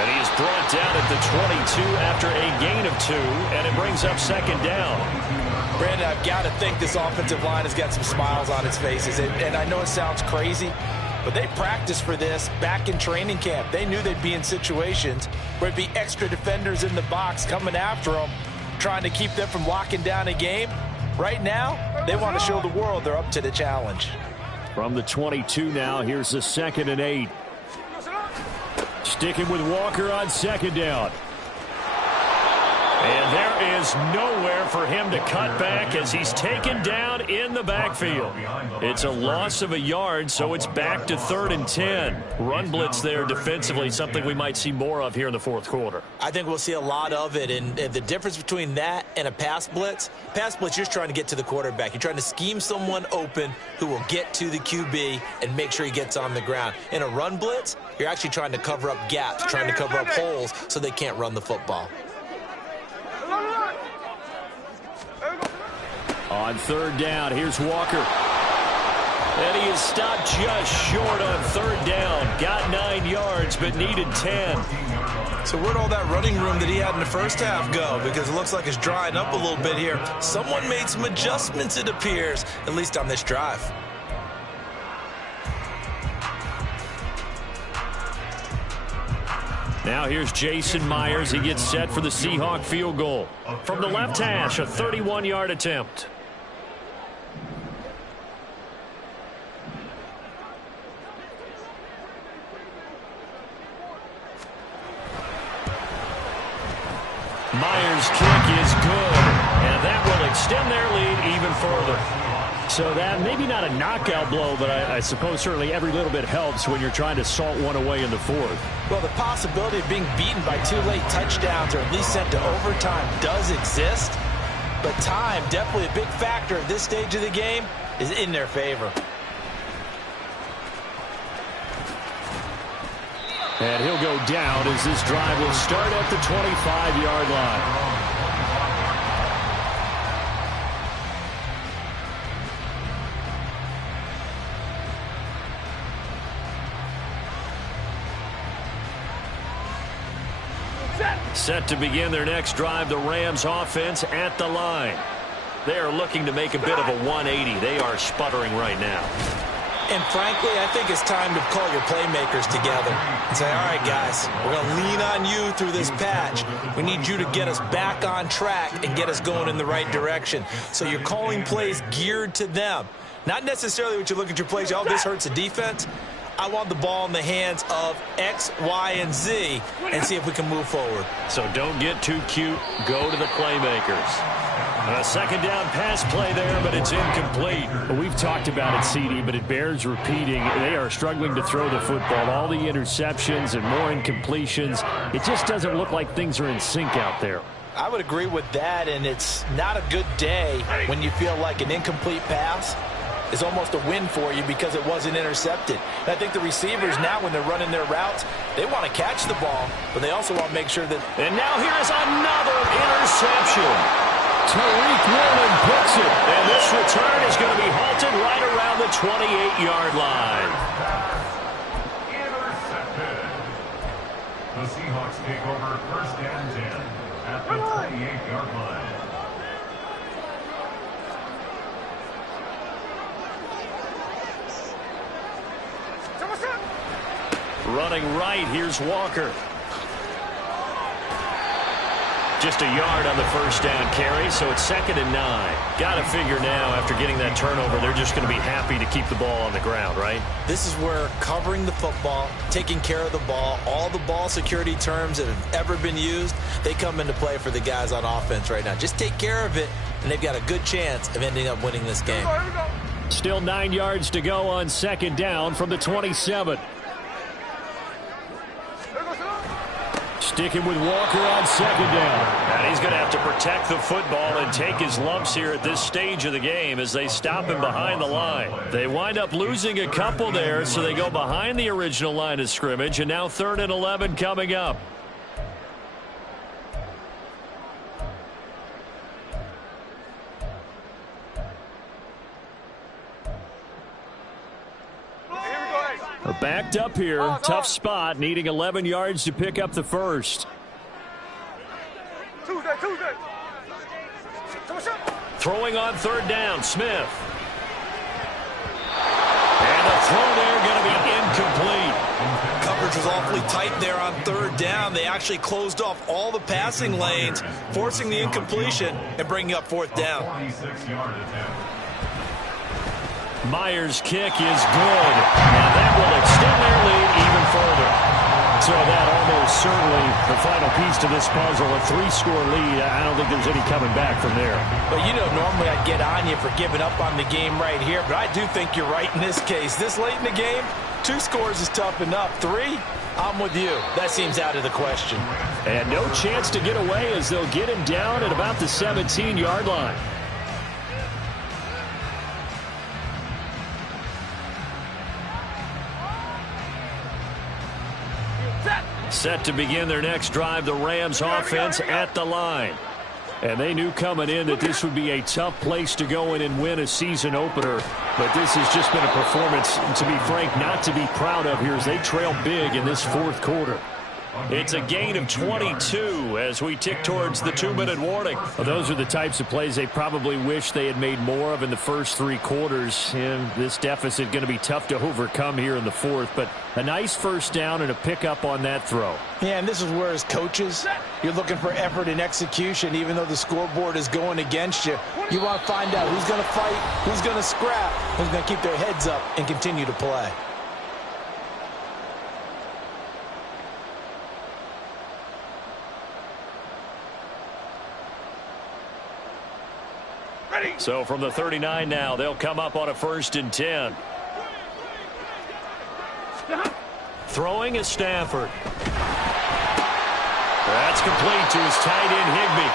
And he is brought down at the 22 after a gain of 2, and it brings up 2nd down. Brandon, I've got to think this offensive line has got some smiles on its faces. And I know it sounds crazy, but they practiced for this back in training camp. They knew they'd be in situations where there'd be extra defenders in the box coming after them, trying to keep them from locking down a game. Right now, they want to show the world they're up to the challenge. From the 22 now, here's the 2nd and 8. Sticking with Walker on 2nd down. And there is nowhere for him to cut back as he's taken down in the backfield. It's a loss of a yard, so it's back to 3rd and 10. Run blitz there defensively, something we might see more of here in the 4th quarter. I think we'll see a lot of it, and the difference between that and a pass blitz, you're just trying to get to the quarterback. You're trying to scheme someone open who will get to the QB and make sure he gets on the ground. In a run blitz, you're actually trying to cover up gaps, trying to cover up holes so they can't run the football. On 3rd down, here's Walker. And he is stopped just short on 3rd down. Got 9 yards, but needed 10. So where'd all that running room that he had in the first half go? Because it looks like it's drying up a little bit here. Someone made some adjustments, it appears, at least on this drive. Now here's Jason Myers. He gets set for the Seahawk field goal. From the left hash, a 31-yard attempt. Myers' kick is good, and that will extend their lead even further. So that maybe not a knockout blow, but I suppose certainly every little bit helps when you're trying to salt one away in the 4th. Well, the possibility of being beaten by 2 late touchdowns or at least sent to overtime does exist, but time, definitely a big factor at this stage of the game, is in their favor. And he'll go down as this drive will start at the 25-yard line. Set to begin their next drive, the Rams offense at the line. They are looking to make a bit of a 180. They are sputtering right now. And frankly, I think it's time to call your playmakers together and say, all right, guys, we're going to lean on you through this patch. We need you to get us back on track and get us going in the right direction. So you're calling plays geared to them. Not necessarily what you look at your plays, oh, this hurts the defense. I want the ball in the hands of X, Y, and Z and see if we can move forward. So don't get too cute. Go to the playmakers. A second down pass play there, but it's incomplete. Well, we've talked about it, CD, but it bears repeating. They are struggling to throw the football. All the interceptions and more incompletions. It just doesn't look like things are in sync out there. I would agree with that, and it's not a good day when you feel like an incomplete pass is almost a win for you because it wasn't intercepted. And I think the receivers now, when they're running their routes, they want to catch the ball, but they also want to make sure that... And now here's another interception. Tariq Woolen picks it. And this return is going to be halted right around the 28-yard line. Intercepted. The Seahawks take over first and 10 at the 28-yard line. Running right, here's Walker. Just a yard on the first down carry, so it's 2nd and 9. Got to figure now, after getting that turnover, they're just going to be happy to keep the ball on the ground, right? This is where covering the football, taking care of the ball, all the ball security terms that have ever been used, they come into play for the guys on offense right now. Just take care of it, and they've got a good chance of ending up winning this game. Still 9 yards to go on 2nd down from the 27. Sticking with Walker on 2nd down. And he's going to have to protect the football and take his lumps here at this stage of the game as they stop him behind the line. They wind up losing a couple there, so they go behind the original line of scrimmage, and now 3rd and 11 coming up. Backed up here. Tough spot. Needing 11 yards to pick up the first. Throwing on 3rd down, Smith. And the throw there going to be incomplete. Coverage was awfully tight there on 3rd down. They actually closed off all the passing lanes, forcing the incompletion and bringing up 4th down. 46-yard attempt. Myers' kick is good, and that will extend their lead even further. So that almost certainly the final piece to this puzzle, a 3-score lead. I don't think there's any coming back from there. But you know, normally I'd get on you for giving up on the game right here, but I do think you're right in this case. This late in the game, 2 scores is tough enough. 3, I'm with you. That seems out of the question. And no chance to get away as they'll get him down at about the 17-yard line. Set to begin their next drive, the Rams offense at the line. And they knew coming in that this would be a tough place to go in and win a season opener. But this has just been a performance, to be frank, not to be proud of here as they trail big in this 4th quarter. It's a gain of 22 as we tick towards the 2-minute warning. Well, those are the types of plays they probably wish they had made more of in the first 3 quarters. And this deficit going to be tough to overcome here in the 4th. But a nice first down and a pickup on that throw. Yeah, and this is where as coaches, you're looking for effort and execution. Even though the scoreboard is going against you, you want to find out who's going to fight, who's going to scrap, who's going to keep their heads up and continue to play. So from the 39 now, they'll come up on a 1st and 10. Throwing is Stafford. That's complete to his tight end, Higbee.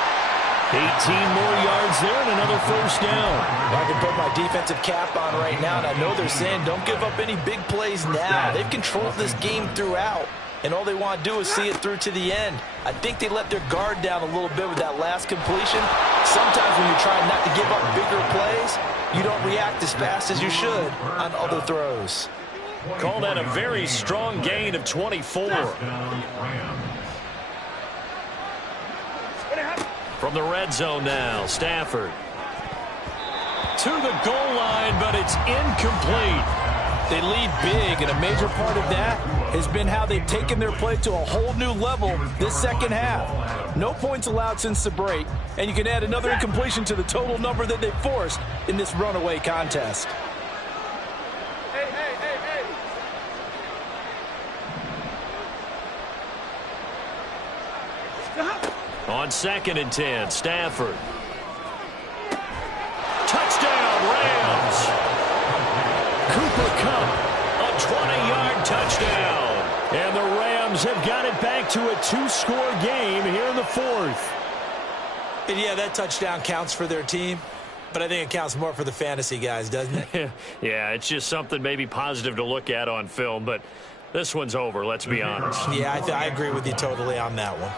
18 more yards there and another first down. I can put my defensive cap on right now, and I know they're saying don't give up any big plays now. They've controlled this game throughout, and all they want to do is see it through to the end. I think they let their guard down a little bit with that last completion. Sometimes when you're trying not to give up bigger plays, you don't react as fast as you should on other throws. Call that a very strong gain of 24. From the red zone now, Stafford. To the goal line, but it's incomplete. They lead big, and a major part of that has been how they've taken their play to a whole new level this second half. No points allowed since the break, and you can add another incompletion to the total number that they've forced in this runaway contest. On 2nd and 10, Stafford. Touchdown, Rams. Cooper Kupp, a 20-yard touchdown. And the Rams have got it back to a 2-score game here in the 4th. And yeah, that touchdown counts for their team, but I think it counts more for the fantasy guys, doesn't it? Yeah, it's just something maybe positive to look at on film, but this one's over, let's be honest. Yeah, I agree with you totally on that one.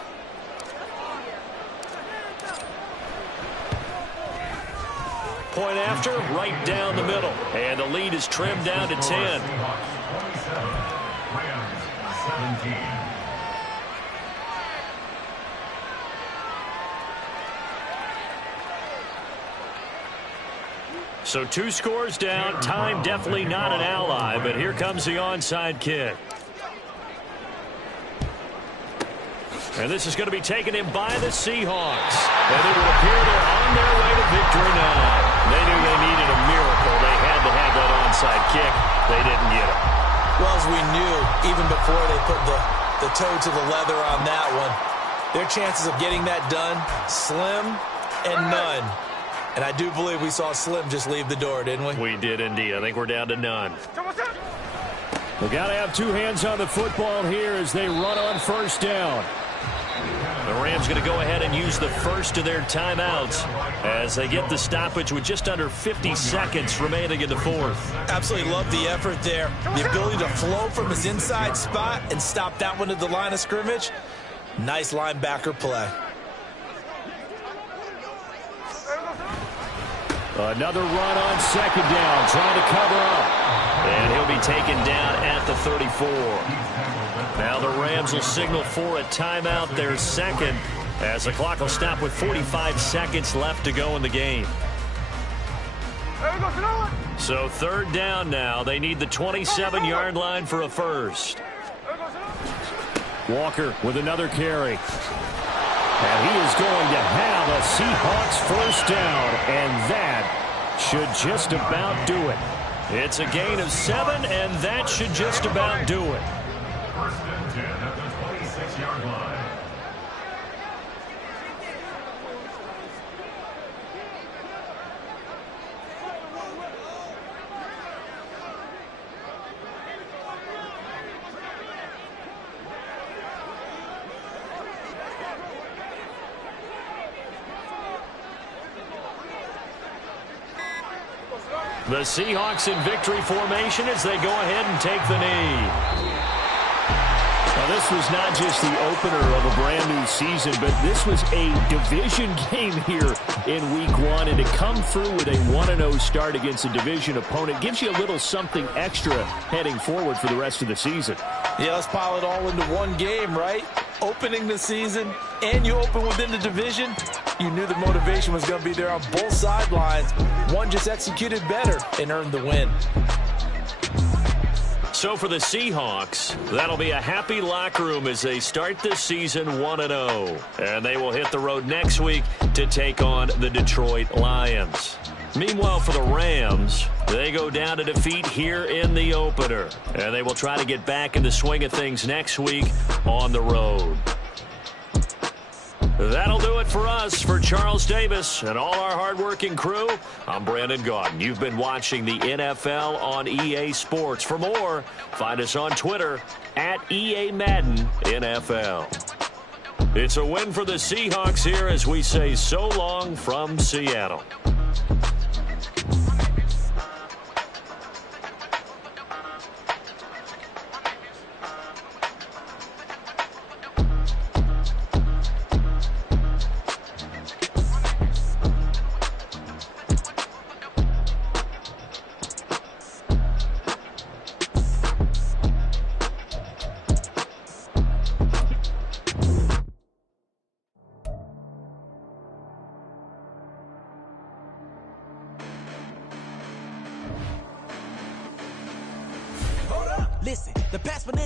Point after, right down the middle. And the lead is trimmed down to 10. 27, Rams 17. So 2 scores down. Time definitely not an ally, but here comes the onside kick. And this is going to be taken in by the Seahawks. And it would appear they're on their way to victory now. They knew they needed a miracle. They had to have that onside kick. They didn't get it. Well, as we knew, even before they put the toe to the leather on that one, their chances of getting that done, slim and none. And I do believe we saw Slim just leave the door, didn't we? We did indeed. I think we're down to none. They got to have 2 hands on the football here as they run on 1st down. The Rams going to go ahead and use the first of their timeouts as they get the stoppage with just under 50 seconds remaining in the 4th. Absolutely love the effort there. The ability to flow from his inside spot and stop that one at the line of scrimmage. Nice linebacker play. Another run on 2nd down, trying to cover up. And he'll be taken down at the 34. Now the Rams will signal for a timeout, their 2nd, as the clock will stop with 45 seconds left to go in the game. So 3rd down now. They need the 27-yard line for a first. Walker with another carry. And he is going to have a Seahawks 1st down, and that should just about do it. It's a gain of 7, and that should just about do it. 1st and 10 at the 26-yard line. The Seahawks in victory formation as they go ahead and take the knee. Now, this was not just the opener of a brand new season, but this was a division game here in week 1. And to come through with a 1-0 start against a division opponent gives you a little something extra heading forward for the rest of the season. Yeah, let's pile it all into one game, right? Opening the season, and you open within the division. You knew the motivation was going to be there on both sidelines. One just executed better and earned the win. So for the Seahawks, that'll be a happy locker room as they start this season 1-0. And they will hit the road next week to take on the Detroit Lions. Meanwhile, for the Rams, they go down to defeat here in the opener. And they will try to get back in the swing of things next week on the road. That'll do it for us. For Charles Davis and all our hardworking crew, I'm Brandon Gaudin. You've been watching the NFL on EA Sports. For more, find us on Twitter at EA Madden NFL. It's a win for the Seahawks here as we say so long from Seattle.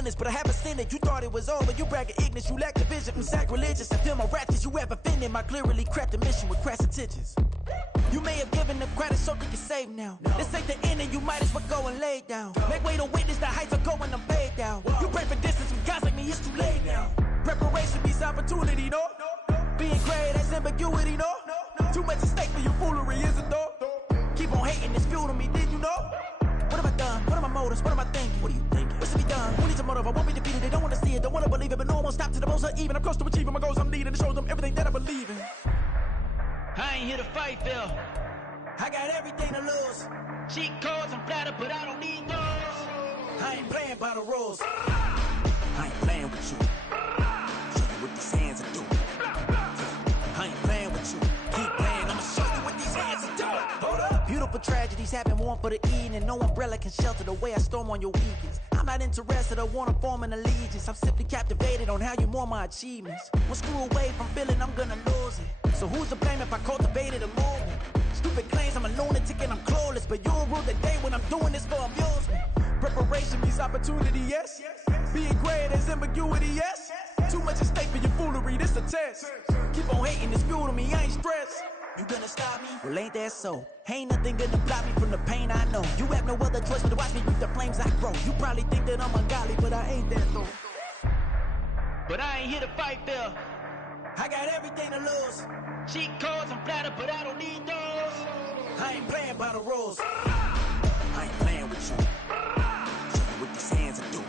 finish, but I haven't seen it. You thought it was over, you bragging ignorance, you lack the vision. I'm sacrilegious, I feel my wrath. You ever offended my clearly crafted mission with crass intentions. You may have given them credit so they can save now. This ain't the end and you might as well go and lay down. Make way to witness the heights are going, I'm paid down. You pray for distance with guys like me, it's too late now. Preparation means opportunity, no? Being great, that's ambiguity, no? Too much at stake for your foolery, is it though? Keep on hating, it's fuel to me, did you know? What have I done? What are my motives? What am I thinking? What are you thinking? What's to be done? Who needs a motive? I won't be defeated. They don't want to see it, don't want to believe it, but no one won't stop to the most even. I'm close to achieving my goals I'm needing to show them everything that I believe in. I ain't here to fight, Phil. I got everything to lose. Cheat codes, I'm flattered, but I don't need those. I ain't playing by the rules. I ain't playing with you. Show you what these hands are doing. I ain't playing with you. Keep playing, I'ma show you what these hands are doing. Hold up. Beautiful tragedies happen, one for the eating, and no umbrella can shelter the way I storm on your weekends. I'm not interested, I wanna form an allegiance. I'm simply captivated on how you mourn my achievements. One screw away from feeling I'm gonna lose it. So who's to blame if I cultivated a movement? Stupid claims I'm a lunatic and I'm clueless, but you'll rule the day when I'm doing this for amusement. Preparation means opportunity, yes. Being great as ambiguity, yes. Too much at stake for your foolery, this a test. Keep on hating, it's fuel to me, I ain't stressed. You gonna stop me? Well, ain't that so? Ain't nothing gonna block me from the pain I know. You have no other choice but to watch me reap the flames I grow. You probably think that I'm ungodly, but I ain't that though. But I ain't here to fight, Phil. I got everything to lose. Cheat codes, I'm flattered, but I don't need those. I ain't playing by the rules. I ain't playing with you. Show you what these hands are doing.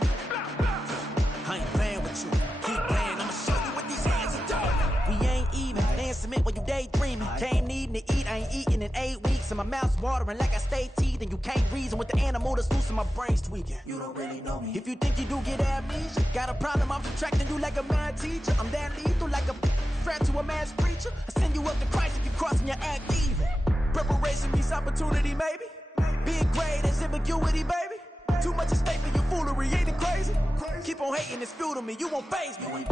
I ain't playing with you. Keep playing, I'ma show you what these hands are doing. We ain't even. They ain't submit when you daydreaming. Came needing to eat, I ain't eating in 8 weeks. And my mouth's watering like I stay teething. You can't reason with the animal that's loose and my brain's tweaking. You don't really know me. If you think you do get amnesia, got a problem, I'm subtracting you like a mad teacher. I'm that lethal like a threat to a mass preacher. I send you up to Christ if you crossing your act evil. Preparation means opportunity, maybe. Being great is ambiguity, baby. Too much at stake for your foolery, ain't it crazy? Keep on hating, it's fuel to me, you won't faze me.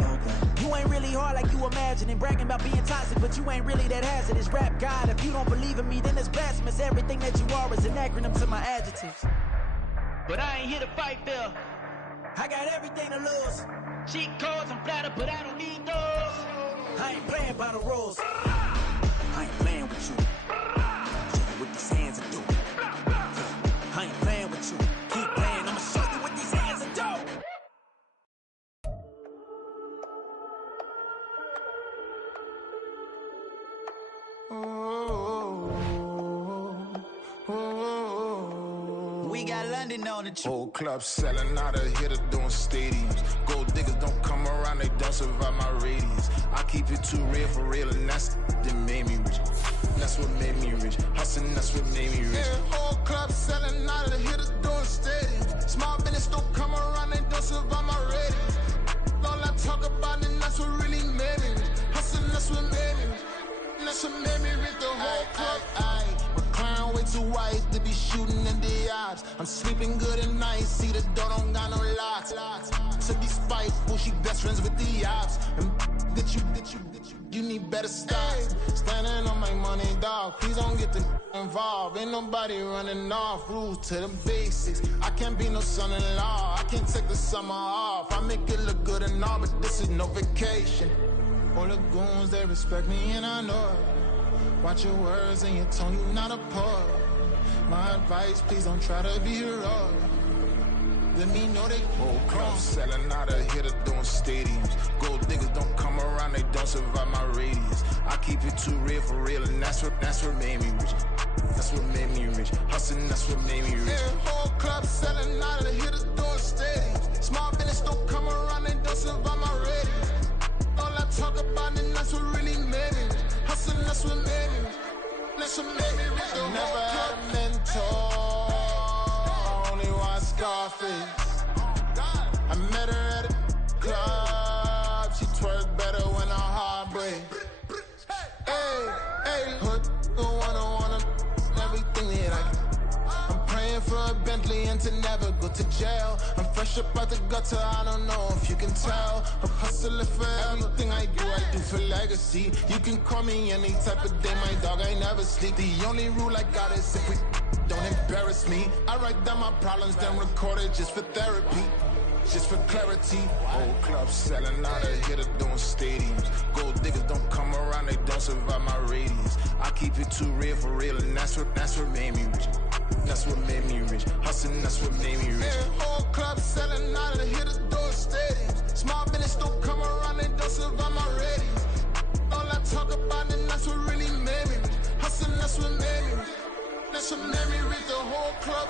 You ain't really hard like you imagine and bragging about being toxic, but you ain't really that hazardous. Rap God, if you don't believe in me, then it's blasphemous. Everything that you are is an acronym to my adjectives. But I ain't here to fight, Phil. I got everything to lose. Cheat codes, I'm flattered, but I don't need those. I ain't playing by the rules. I ain't playing with you. Show you what these hands are doing. I ain't playing with you. Keep playing, I'ma show you what these hands are doing. We got London on the trip. Whole club selling out of here to doing stadiums. Gold diggers don't come around, they don't survive my radius. I keep it too real for real, and that's that made me rich. That's what made me rich. Hustling, that's what made me rich. Yeah, whole club selling out of here to doing stadiums. Small business don't come around, they don't survive my radius. All I talk about, and that's what really made me rich. Hustling, that's what made me rich. That's what made me rich. The whole club. Clown way too wise to be shooting in the eyes. I'm sleeping good at night, see the door don't got no locks. To be spiteful, she best friends with the ops. And you need better stop. Standing on my money, dog. Please don't get the involved. Ain't nobody running off. Rules to the basics. I can't be no son-in-law. I can't take the summer off. I make it look good and all, but this is no vacation. All the goons, they respect me and I know it. Watch your words and your tone, you not a poet. My advice, please don't try to be heroic. Let me know they whole crowd selling out of here to doing stadiums. Gold diggers don't come around, they don't survive my radius. I keep it too real for real, and that's what made me rich. That's what made me rich. Hustling, that's what made me rich. Yeah, whole club selling out of here to doing stadiums. Small business don't come around, they don't survive my radius. All I talk about, and that's what really made me rich. Hustling, that's what made me rich. That's what made me rich. I never had a mentor. Only one Scarface. I met her at a club. She twerk better when her heart breaks. Hey, hood, wanna everything that I can. I'm praying for a Bentley and to never go to jail. I'm fresh up out the gutter, I don't know if you can tell. I'm hustling for everything I do for legacy. You can call me any type of day, my dog, I never sleep. The only rule I got is if we don't embarrass me. I write down my problems, then record it just for therapy. Just for clarity, whole club selling out of hitter doing stadiums. Gold diggers don't come around, they don't survive my radius. I keep it too real for real, and that's what made me rich. That's what made me rich. Hustling, that's what made me rich. Yeah, whole club selling out of hitter doing stadiums. Small business don't come around, they don't survive my radius. All I talk about, and that's what really made me rich. Hustling, that's what made me rich. That's what made me rich, the whole club.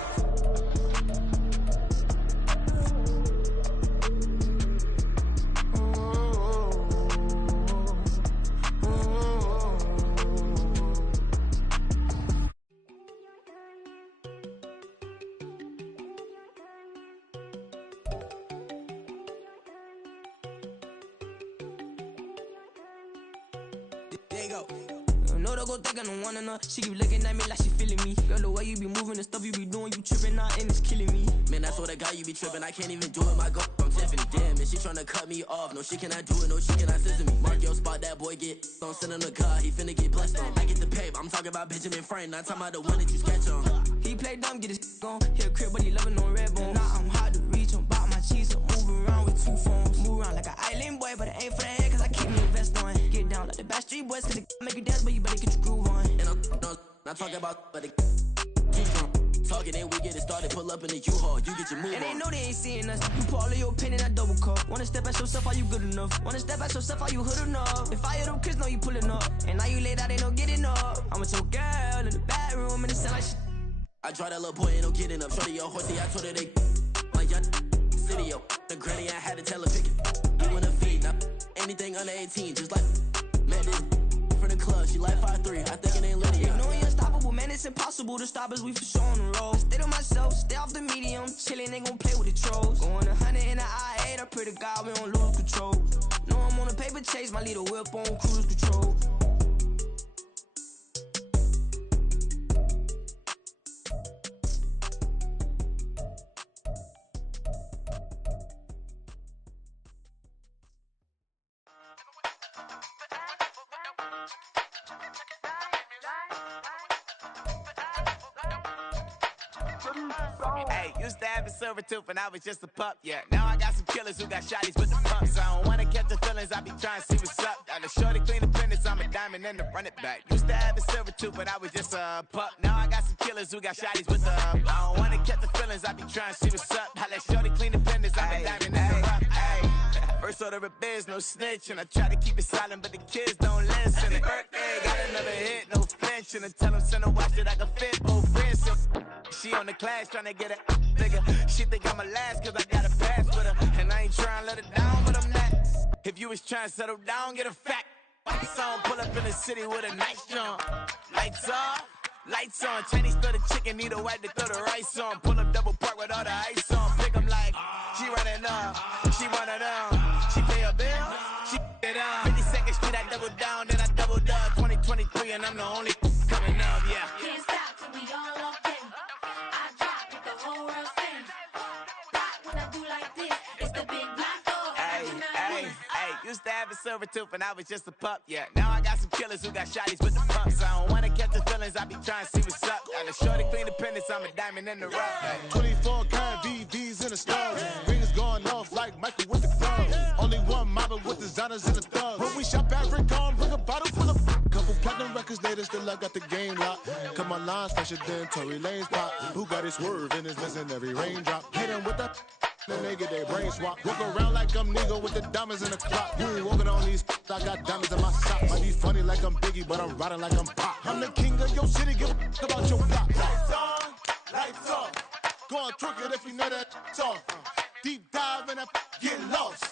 She keep looking at me like she feeling me. Girl, the way you be moving, the stuff you be doing, you tripping out and it's killing me. Man, I swear to God, you be tripping. I can't even do it. My girl from Tiffany. Damn, and she tryna cut me off. No, she cannot do it. No, she cannot scissor me. Mark your spot, that boy get on. Send him the car, he finna get blessed on. I get the pay, I'm talking about Benjamin Franklin. Not talking about the one that you sketch on. He play dumb, get his on. He a crib, but he loving on red bone. Now I'm hard to reach, I'm bout my cheese. I'm moving around with 2 phones. Move around like an island boy, but it ain't for the head, cause I keep me a vest on. Get down like the Backstreet Boys, cause it make you dance, but you better get your groove on. And I'm not talking about, but talking and we get it started. Pull up in the U-Haul, you get your move and on. they know they ain't seeing us. You put all of your pen in that double cup. Wanna step at yourself, are you good enough? Wanna step at yourself, are you hood enough? If I hear them kids, know you pulling up. And now you laid out, ain't no getting up. I'm with your girl in the bedroom and it sound like shit. I draw that little boy, ain't no getting up. Shorty your horsey, I told her they my young city, yo. The granny, I had to tell her pick it. You in a feed, now anything under 18, just like man, this from the club, she like 5'3", I think it ain't Lydia. You know we unstoppable, man, it's impossible to stop us, we for sure on the road. Stay to myself, stay off the medium, chillin', they gon' play with the trolls. Going 100 in the I-8, I pray to God we don't lose control. Know I'm on a paper chase, my leader whip on cruise control. Hey, used to have a silver tooth when I was just a pup, yeah. Now I got some killers who got shotties with the pumps. I don't wanna catch the feelings, I be trying to see what's up. Got a shorty clean the penis, I'm a diamond and to run it back. Used to have a silver tooth when I was just a pup. Now I got some killers who got shotties with the I don't wanna catch the feelings, I be trying to see what's up. I let shorty clean the penis, I'm a diamond and to run. First order of biz, no snitch, and I try to keep it silent, but the kids don't listen. Birthday, got another hit, no flinch, and I tell them send a watch that I can fit both wrists. She on the class trying to get it bigger. She think I'm a last cause I got a pass with her, and I ain't trying to let it down, but I'm not. If you was trying to settle down, get a fact. Song pull up in the city with a nice jump. Lights off, lights on. Chinese throw the chicken, need a wipe to throw the rice on. Pull up double park with all the ice on. Pick 'em like she running up, she one of them. She pay her bill, she it up. 52nd Street, I double down, then I doubled up. 2023, and I'm the only coming up, yeah. Can't stop till we all locked in. I drop with the whole world sing. Rock when I do like this, it's the big black dog. Hey, used to have a silver tooth when I was just a pup, yeah. Now I got some killers who got shotties with the pumps. I don't wanna catch the feelings, I be trying to see what's up. Got a shorty clean the penis, I'm a diamond in the rough. Hey. 24 karat VVs in the stars. Rings going off like Michael with the clubs. Only one mobbing with designers in the thugs. When we shop at Rick on, bring a bottle full of couple platinum records later, still I got the game locked. Come on, lines fresher than Tory Lane's pop. Who got his swerve and is missing every raindrop? Hit him with the then they get their brain swap. Walk around like I'm Nego with the diamonds in the clock. You ain't walking on these, I got diamonds in my socks. Might be funny like I'm Biggie, but I'm riding like I'm Pop. I'm the king of your city, give a about your block. Lights on, lights off. Go on, twerk it if you know that off. Deep dive and get lost.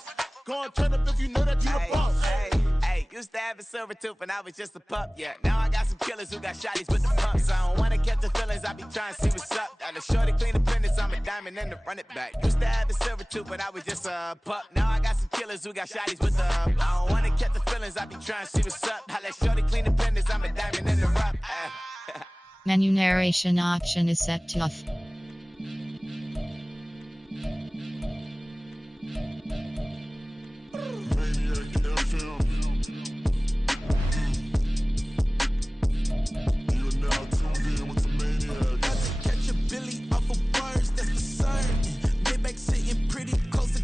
Go on, turn up if you know that you the boss. Hey, used to have a silver tooth when I was just a pup, yeah. Now I got some killers who got shotties with the pumps. I don't wanna catch the feelings, I be trying to see what's up. Got a shorty clean the penis, I'm a diamond and to run it back. Used to have a silver tooth when I was just a pup. Now I got some killers who got shotties with the I don't wanna catch the feelings, I be trying to see what's up. I let shorty clean the penis, I'm a diamond and to run. Menu narration option is set to off. Catch a Billy off of words, that's the sign. Maybach sitting pretty close to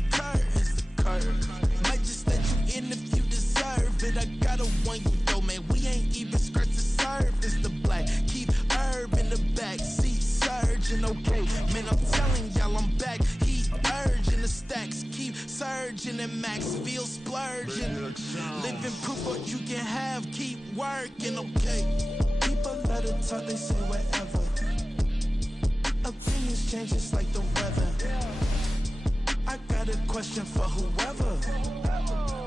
living proof what you can have. Keep working, okay? People let it talk, they say whatever. Opinions change just like the weather. I got a question for whoever.